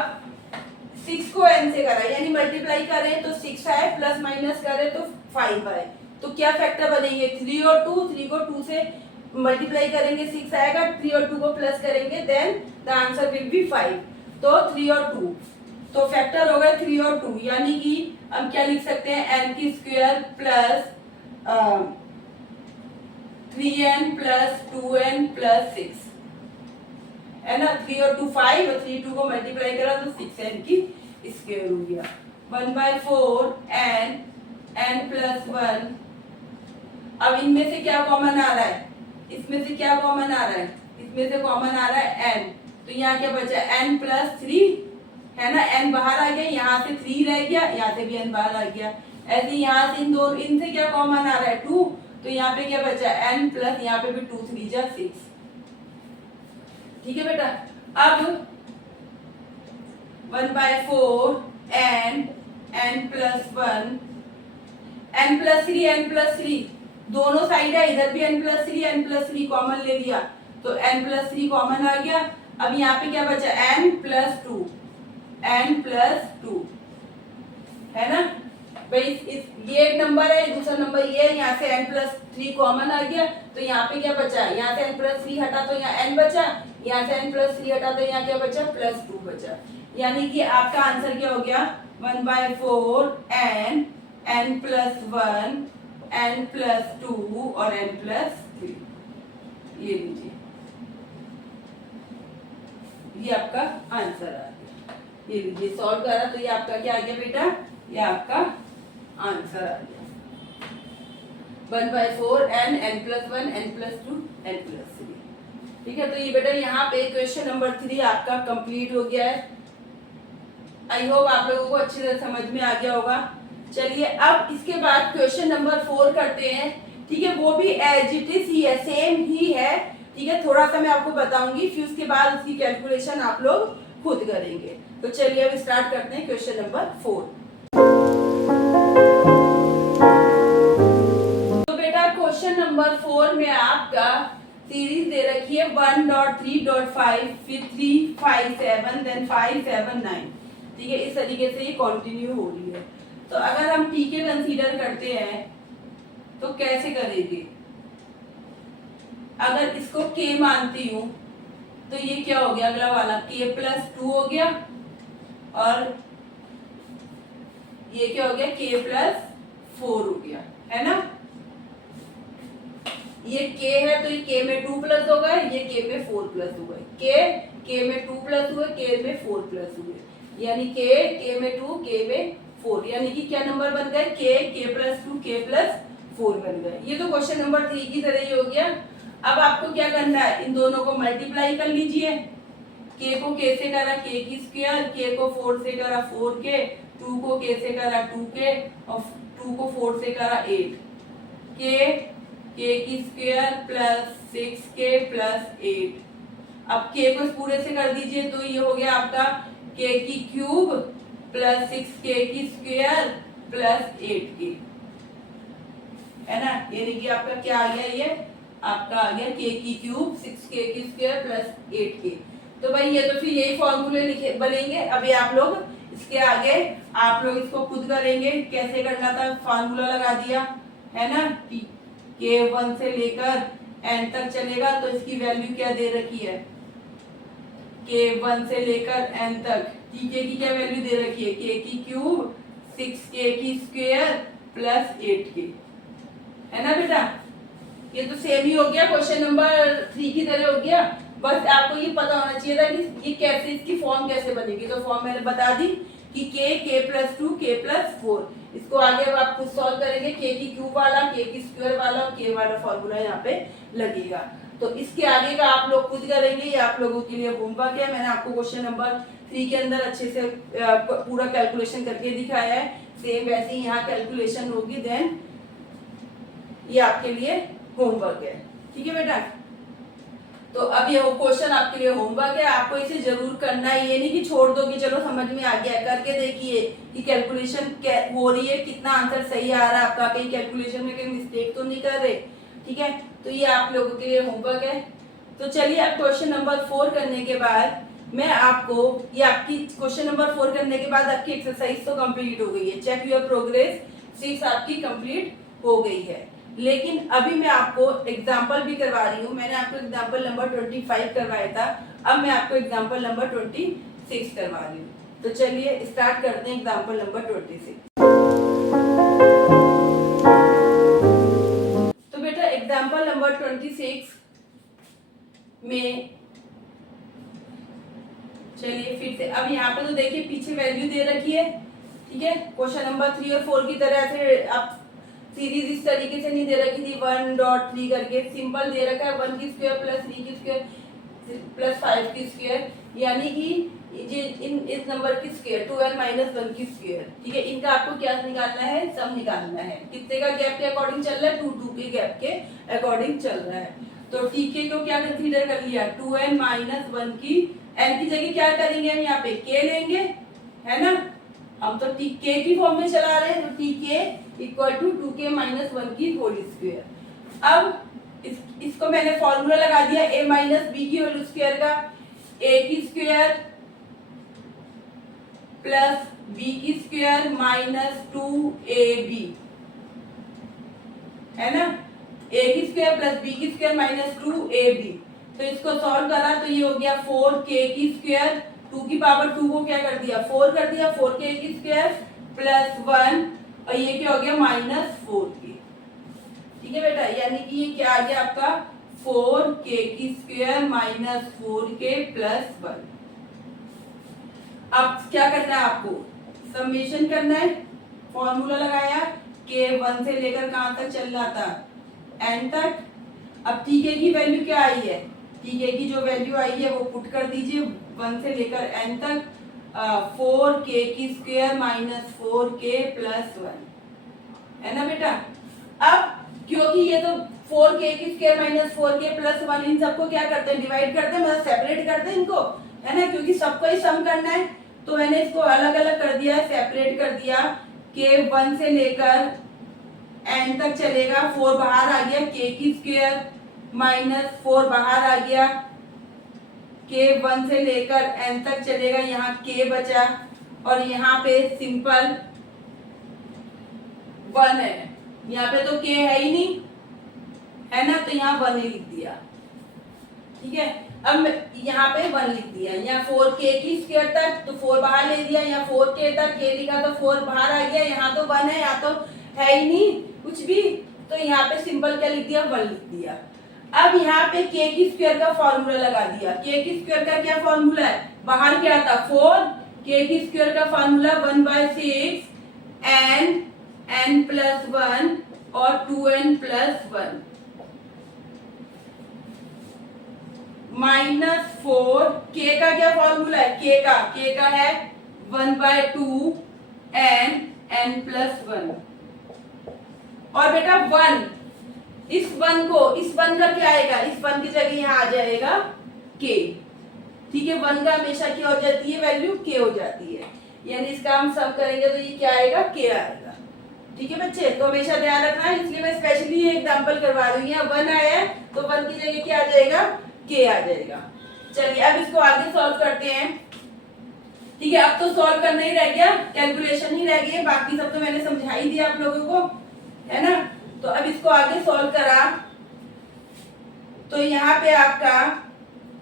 6 को n से करा, यानी मल्टीप्लाई करें तो 6 आए, प्लस माइनस करें तो 5 आए, तो क्या फैक्टर बनेंगे 3 और 2, 3 को 2 से मल्टीप्लाई करेंगे 6 आएगा, 3 और 2 को प्लस करेंगे then the answer will be 5। तो 3 और 2, तो फैक्टर हो गए 3 और 2, यानी कि हम क्या लिख सकते हैं n की square plus 3n plus 2n plus 6, है ना। 3 और 2 5, और 3 2 को मल्टीप्लाई करा तो 6n की स्क्वायर हो गया। 1/4 n प्लस 1। अब इनमें से क्या कॉमन आ रहा है, इसमें से क्या कॉमन आ रहा है, इसमें से कॉमन आ रहा है n, तो यहाँ क्या बचा n प्लस 3, है ना। n बाहर आ गया, यहाँ से 3 रह गया, यहाँ से भी n बाहर आ गया। ऐसे यहाँ से इन दोनों, इनसे क्या कॉमन आ रहा है 2, तो यहाँ पे क्या बचा n प्लस, यहाँ पे भी 2 3 जा 6। ठीक है बेटा, अब 1/4 n प्लस 1, n प्लस 3 दोनों साइड है, इधर भी n प्लस 3 कॉमन ले लिया, तो n प्लस 3 कॉमन आ गया। अब यहाँ पे क्या बचा n प्लस 2, है ना भाई। ये एक नंबर है, दूसरा नंबर ये है, यहाँ से n प्लस 3 कॉमन आ गया, तो यहाँ पे क्या बचा, यहाँ से n प्लस 3 हटा तो यहाँ n बचा, यहाँ से n प्लस 3 हटा तो यहाँ क्या बचा प्लस 2 बचा, यानी कि आपका आंसर क्या हो गया 1/4 n प्लस 1, n प्लस 2 और n प्लस 3। ये लीजिए, ये आपका आंसर आ गया। ये लीजिए सॉल्व करा तो ये आपका क्या आ गया बेटा, ये आपका आंसर आ गया 1/4 n plus 1, n plus 2, n plus 3। ठीक है, तो ये बेटा यहाँ पे क्वेश्चन नंबर 3 आपका कंप्लीट हो गया है। आई होप आप लोगों को अच्छी तरह समझ में आ गया होगा। चलिए अब इसके बाद क्वेश्चन नंबर 4 करते हैं। ठीक है, वो भी एज इट इज ही है, सेम ही है। ठीक है, थोड़ा सा मैं आपको बताऊंगी, फिर उसके बाद उसकी कैलकुलेशन आप लोग खुद करेंगे। तो चलिए अब स्टार्ट करते हैं क्वेश्चन नंबर 4। तो बेटा क्वेश्चन नंबर 4 में आपका सीरीज दे रखी है 1.3.5, फिर 3 5 7, देन 5 7 9। ठीक है, इस तरीके से ये कंटिन्यू हो रही है। तो अगर हम टी के कंसीडर करते हैं तो कैसे करेंगे, अगर इसको k मानती हूं तो ये क्या हो गया, अगला वाला k+2 हो गया, और ये क्या हो गया k+4 हो गया, है ना। ये k है तो ये k में 2 प्लस होगा, ये k में 4 प्लस होगा, k में 2 प्लस हुए, k में 4 प्लस हुए, यानी k में 2 k में 4, यानी कि क्या नंबर बन गए, k+2 k+4 बन गए। ये तो क्वेश्चन नंबर 3 की तरह ही हो गया। अब आपको क्या करना है, इन दोनों को मल्टीप्लाई कर लीजिए। k को k से करा k की स्क्वायर, k को 4 से करा 4k, 2 को k से करा 2k, और 2 को 4 से करा 8, k की स्क्वायर प्लस 6k प्लस 8। अब k को पूरे से कर दीजिए तो ये हो गया आपका k की क्यूब प्लस 6k की स्क्वायर प्लस 8k, है ना। यानी कि आपका क्या आ गया, ये आपका आ गया k की क्यूब 6k की स्क्वायर प्लस 8k। तो भाई ये तो फिर यही फॉर्मूले लिखे बनेंगे। अभी आप लोग इसके आगे आप लोग इसको खुद करेंगे, कैसे करना था, फार्मूला लगा दिया, है ना। k 1 से लेकर n तक चलेगा तो इसकी वैल्यू क्या दे रखी है, k 1 से लेकर n तक tk की क्या वैल्यू दे रखी है, k की क्यूब 6k की स्क्वायर प्लस 8k, है ना बेटा। ये तो सेम ही हो गया, क्वेश्चन नंबर 3 की तरह हो गया। बस आपको ये पता होना चाहिए था कि ये कैसे, इसकी फॉर्म कैसे बनेगी। तो फॉर्म मैंने बता दी कि k+2 k+4, इसको आगे अब आप खुद सॉल्व करेंगे। k की क्यूब वाला, k की स्क्वायर वाला और k वाला फॉर्मूला यहाँ पे लगेगा। तो इसके आगे का आप लोग खुद करेंगे, ये आप लोगों के लिए होमवर्क है। मैंने आपको क्वेश्चन नंबर 3 के अंदर अच्छे से पूरा कैलकुलेशन करके दिखाया है, सेम वैसे ही यहाँ कैलकुलेशन होगी, देन ये आपके लिए होमवर्क है, ठीक है बेटा। तो अब ये क्वेश्चन आपके लिए होमवर्क है, आपको इसे जरूर करना है। ये नहीं कि छोड़ दो कि चलो समझ में आ गया, करके देखिए कि कैलकुलेशन हो रही है, कितना आंसर सही आ रहा है आपका, कहीं कैलकुलेशन में कहीं मिस्टेक तो नहीं कर रहे, ठीक है। तो ये आप लोगों के लिए होमवर्क है। तो चलिए अब क्वेश्चन नंबर 4 करने के बाद मैं आपको, ये आपकी क्वेश्चन नंबर 4 करने के बाद आपकी एक्सरसाइज तो कंप्लीट हो गई है, चेक योर प्रोग्रेस 6 आपकी कंप्लीट हो गई है। लेकिन अभी मैं आपको एग्जाम्पल भी करवा रही हूँ। मैंने आपको एग्जाम्पल नंबर 25 करवाया था, अब मैं आपको एग्जाम्पल नंबर 26 करवा रही हूँ। तो चलिए स्टार्ट करते हैं एग्जाम्पल नंबर 26। तो बेटा एग्जाम्पल नंबर 26 में चलिए फिर से, अब यहाँ पे तो देखिए पीछे वैल्यू दे रखी है, ठीक है। क्वेश्चन नंबर 3 और 4 की तरह से आप सीरीज इस तरीके से नहीं दे रखी थी 1.3 करके, सिंपल दे रखा है 1 की स्क्वायर प्लस 3 की स्क्वायर प्लस 5 की स्क्वायर, यानी कि इस नंबर की स्क्वायर 2n माइनस 1 की स्क्वायर, ठीक है। इनका आपको क्या निकालना है, सम निकालना है। कितने का गैप के अकॉर्डिंग चल रहा है, 2 के गैप के अकॉर्डिंग चल रहा है। तो tk को क्या कंसीडर कर लिया, 2n माइनस 1 की, n की जगह क्या करेंगे हम यहाँ पे k लेंगे, है ना। हम तो k की फॉर्म में चला रहे हैं, तो tk equal to 2k minus 1 की होल स्क्वायर। अब इसको मैंने फॉर्मूला लगा दिया a माइनस बी की होल स्क्वायर का, a की स्क्वायर प्लस b की स्क्वायर माइनस 2ab, है ना। a की स्क्वायर प्लस b की स्क्वायर माइनस 2ab। तो इसको सॉल्व करा तो ये हो गया 4k की स्क्वायर, 2 की पावर 2 को क्या कर दिया 4 कर दिया, 4k की स्क्वायर प्लस 1, और ये क्या हो गया माइनस 4k, ठीक है बेटा। यानी कि ये क्या आ गया आपका 4k की स्क्वायर माइनस 4k प्लस 1। अब क्या करना है आपको, समेशन करना है। फॉर्मूला लगाया, k 1 से लेकर कहां तक चल रहा था, n तक। अब tk की वैल्यू क्या आई है, tk की जो वैल्यू आई है वो पुट कर दीजिए 1 से लेकर n तक, 4k की स्क्वायर माइनस 4k प्लस 1, है ना बेटा। अब क्योंकि ये तो 4k की स्क्वायर माइनस 4k प्लस 1, इन सबको क्या करते हैं, डिवाइड करते हैं, मतलब सेपरेट करते हैं इनको, है ना, क्योंकि सबको ही सम करना है। तो मैंने इसको अलग अलग कर दिया, सेपरेट कर दिया। k 1 से लेकर n तक चलेगा, 4 बाहर आ गया, k की स्क्वायर माइनस 4 बाहर आ गया, k 1 से लेकर n तक चलेगा, यहाँ k बचा, और यहाँ पे सिंपल 1 है, यहाँ पे तो k है ही नहीं, है ना, तो यहाँ 1 ही लिख दिया। ठीक है। अब यहाँ पे 1 लिख दिया, यहाँ 4k की स्क्वायर तक तो 4 बाहर ले दिया, यहाँ 4k तक k लिखा तो 4 बाहर आ गया, यहाँ तो 1 है, यहाँ तो है ही नहीं कुछ भी, तो यहाँ पे सिंपल क्या लिख दिया, 1 लिख दिया। अब यहाँ पे k की स्क्वायर का फॉर्मूला लगा दिया। k की स्क्वायर का क्या फॉर्मूला है, बाहर क्या था 4, k की स्क्वायर का फॉर्मूला 1/6 n प्लस 1 और 2n प्लस 1 -4। k का क्या फॉर्मूला है, k का है 1/2 n प्लस 1। और बेटा 1, इस 1 का क्या आएगा, इस 1 की जगह यहाँ आ जाएगा k। ठीक है, 1 का हमेशा क्या हो जाती है, वैल्यू k हो जाती है, यानी इसका हम सम करेंगे तो ये क्या आएगा, k आएगा। ठीक है बच्चे, तो हमेशा ध्यान रखना है, इसलिए मैं स्पेशली ये एग्जांपल करवा रही हूँ। यहाँ 1 आया है तो 1 की जगह क्या आ जाएगा, k आ जाएगा। चलिए अब इसको आगे सॉल्व करते हैं। ठीक है, अब तो सॉल्व करना ही रह गया, कैलकुलेशन ही रह गई, बाकी सब तो मैंने समझा ही दिया आप लोगों को, है ना। तो अब इसको आगे सॉल्व करा तो यहाँ पे आपका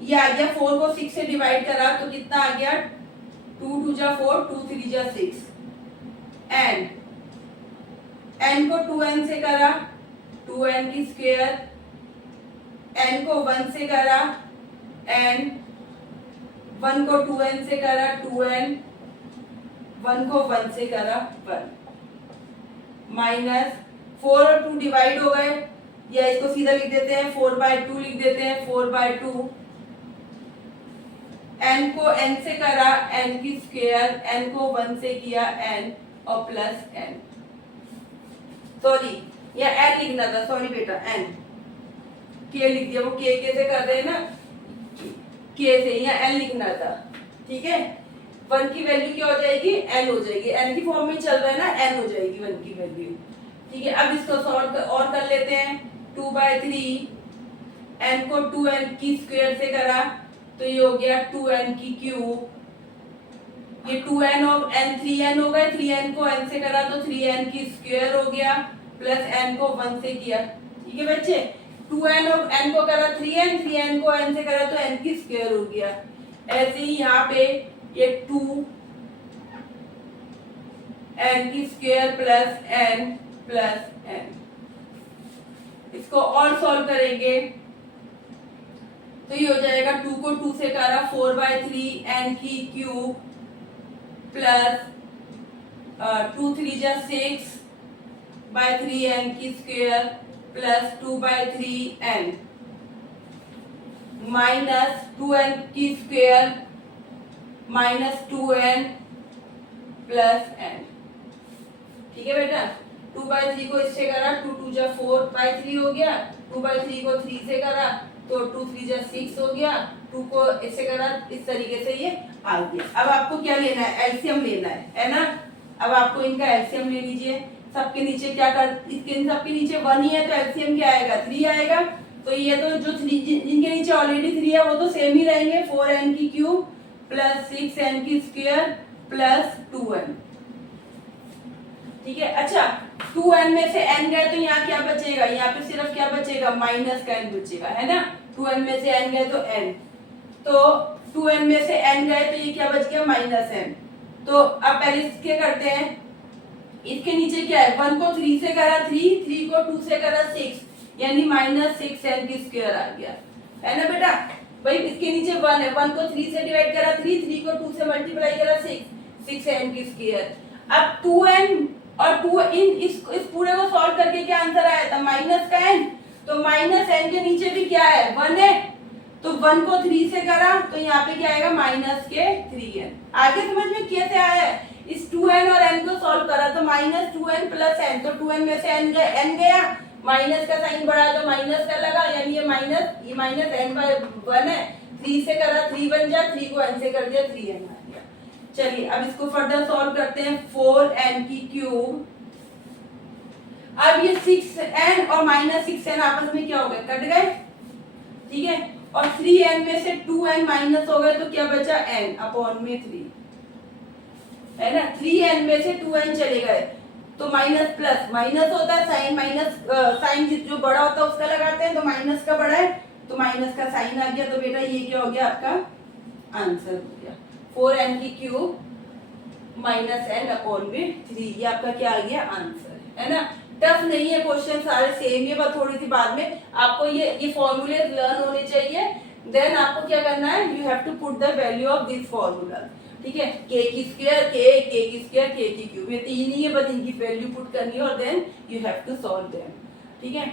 ये आ गया, 4 को 6 से डिवाइड करा तो कितना आ गया, 2 2 जा 4, 2 3 जा 6, n को 2n से करा 2n की स्क्वायर, n को 1 से करा n, 1 को 2n से करा 2n, 1 को 1 से करा 1, माइनस 4 और 2 डिवाइड हो गए, या इसको सीधा लिख देते हैं 4/2 लिख देते हैं, 4/2, n को n से करा n की स्क्वायर, n को 1 से किया n और प्लस n, सॉरी या n लिखना था, सॉरी बेटा n, k लिख दिया, वो k से कर रहे हैं ना, k से यहाँ n लिखना था। ठीक है, 1 की वैल्यू क्या हो जाएगी, n हो जाएगी, n की फॉर्म में चल रहा है ना, n हो जाएगी 1 की वैल्यू। ठीक है, अब इसको सॉल्व और कर लेते हैं, 2/3, n को 2n की स्क्वायर से करा तो ये हो गया 2n की क्यूब, ये 2n और n 3n हो गए, 3n को n से करा तो 3n की स्क्वायर हो गया, प्लस n को 1 से किया। ठीक है बच्चे, 2n और n को करा 3n, 3n को n से करा तो n की स्क्वायर हो गया। ऐसे ही यहाँ पे ये 2 n की square plus n plus n, इसको और सॉल्व करेंगे तो ये हो जाएगा, 2 को 2 से करा 4/3 n की क्यूब प्लस 2 3 जा 6/3 n की square plus 2/3 n minus 2n की square minus 2n plus n। ठीक है बेटा, 2/3 को इससे करा 2 2 जा 4/3 हो गया, 2/3 को 3 से करा तो 2 3 जा 6 हो गया, 2 को इससे करा, इस तरीके से ये आ गया। अब आपको क्या लेना है, एलसीएम लेना है ना। अब आपको इनका एलसीएम ले लीजिए, सबके नीचे क्या कर, इसके सबके नीचे 1 ही है तो एलसीएम क्या आएगा, 3 आएगा। तो ये तो जो 3 जिनके नीचे ऑलरेडी 3 है वो तो सेम ही रहेंगे, 4n की क्यूब प्लस 6n की स्क्वायर प्लस 2n। ठीक है, अच्छा 2n में से n गए तो यहाँ क्या बचेगा, यहाँ पे सिर्फ क्या बचेगा, माइनस का n बचेगा, है ना। 2n में से n गए तो n, तो 2n में से n गए तो ये क्या बच गया, माइनस n। तो अब पहले इसके करते हैं, इसके नीचे क्या है, 1 को 3 से करा 3, 3 को 2 से करा 6, यानी माइनस 6n की स्क्वायर आ गया, है ना बेटा। भाई इसके नीचे 1 है, 1 को 3 से डिवाइड करा 3, 3 को 2 से मल्टीप्लाई करा 6, 6n की स्क्वायर। अब 2n और 2 इस पूरे को सॉल्व करके क्या आंसर आया था, माइनस का n, तो माइनस n के नीचे भी क्या है, 1 है, तो 1 को 3 से करा तो यहाँ पे क्या आएगा, माइनस के 3n। आगे समझ में कैसे आया है, इस 2n और n को सॉल्व करा तो माइनस 2n प्लस n, तो 2n में से n गया, माइनस का साइन बढ़ा तो माइनस का लगा, यानी ये माइनस n/1 है, 3 से करा 3 बन जा, 3 को n से कर दिया 3n आ गया। चलिए अब इसको फर्दर सॉल्व करते हैं, 4n की क्यूब, अब ये 6n और माइनस 6n आपस में क्या हो गए, कट गए। ठीक है, और 3n में से 2n माइनस हो गए तो क्या बचा, n अपॉन में 3, है ना। 3n में से 2n चले गए तो माइनस प्लस माइनस होता है, साइन माइनस साइन जो बड़ा होता है उसका लगाते हैं, तो माइनस का बड़ा है तो माइनस का साइन आ गया, तो बेटा ये क्या हो गया आपका आंसर हो गया 4n की क्यूब माइनस n अपॉन में 3, ये आपका क्या आ गया आंसर, है ना। टफ नहीं है, क्वेश्चन सारे सेम ही है, बस थोड़ी सी बाद में आपको ये फॉर्मूले लर्न होने चाहिए। देन आपको क्या करना है, you have to put the value of this formula, ठीक है। के की स्क्वायर के की क्यूब, ये तीन ही है, बस इनकी वैल्यू पुट करनी है और then you have to solve them, ठीक है।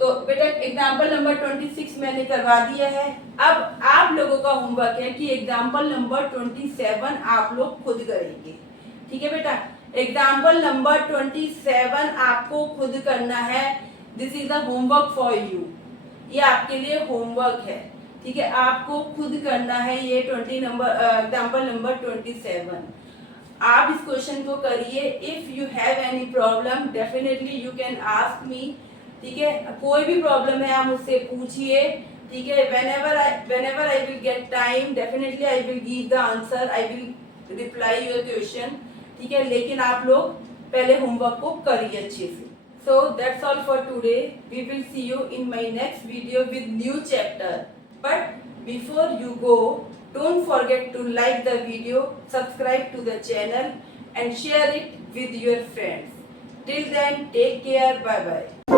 तो बेटा एग्जांपल नंबर 26 मैंने करवा दिया है। अब आप लोगों का होमवर्क है कि एग्जांपल नंबर 27 आप लोग खुद करेंगे, ठीक है बेटा। एग्जाम्पल नंबर 27 आपको खुद करना है। This is the homework for you, ये आपके लिए होमवर्क है, ठीक है। आपको खुद करना है ये एग्जाम्पल नंबर 27। आप इस क्वेश्चन को करिए। If you have any problem definitely you can ask me, ठीक है। कोई भी प्रॉब्लम है आप मुझसे पूछिए, ठीक है। whenever I will get time definitely I will give the answer, I will reply your question, ठीक है। लेकिन आप लोग पहले होमवर्क को करिए अच्छे से। So that's all for today. We will see you in my next video with new chapter. But before you go, don't forget to like the video, subscribe to the channel and share it with your friends. Till then, take care. Bye bye.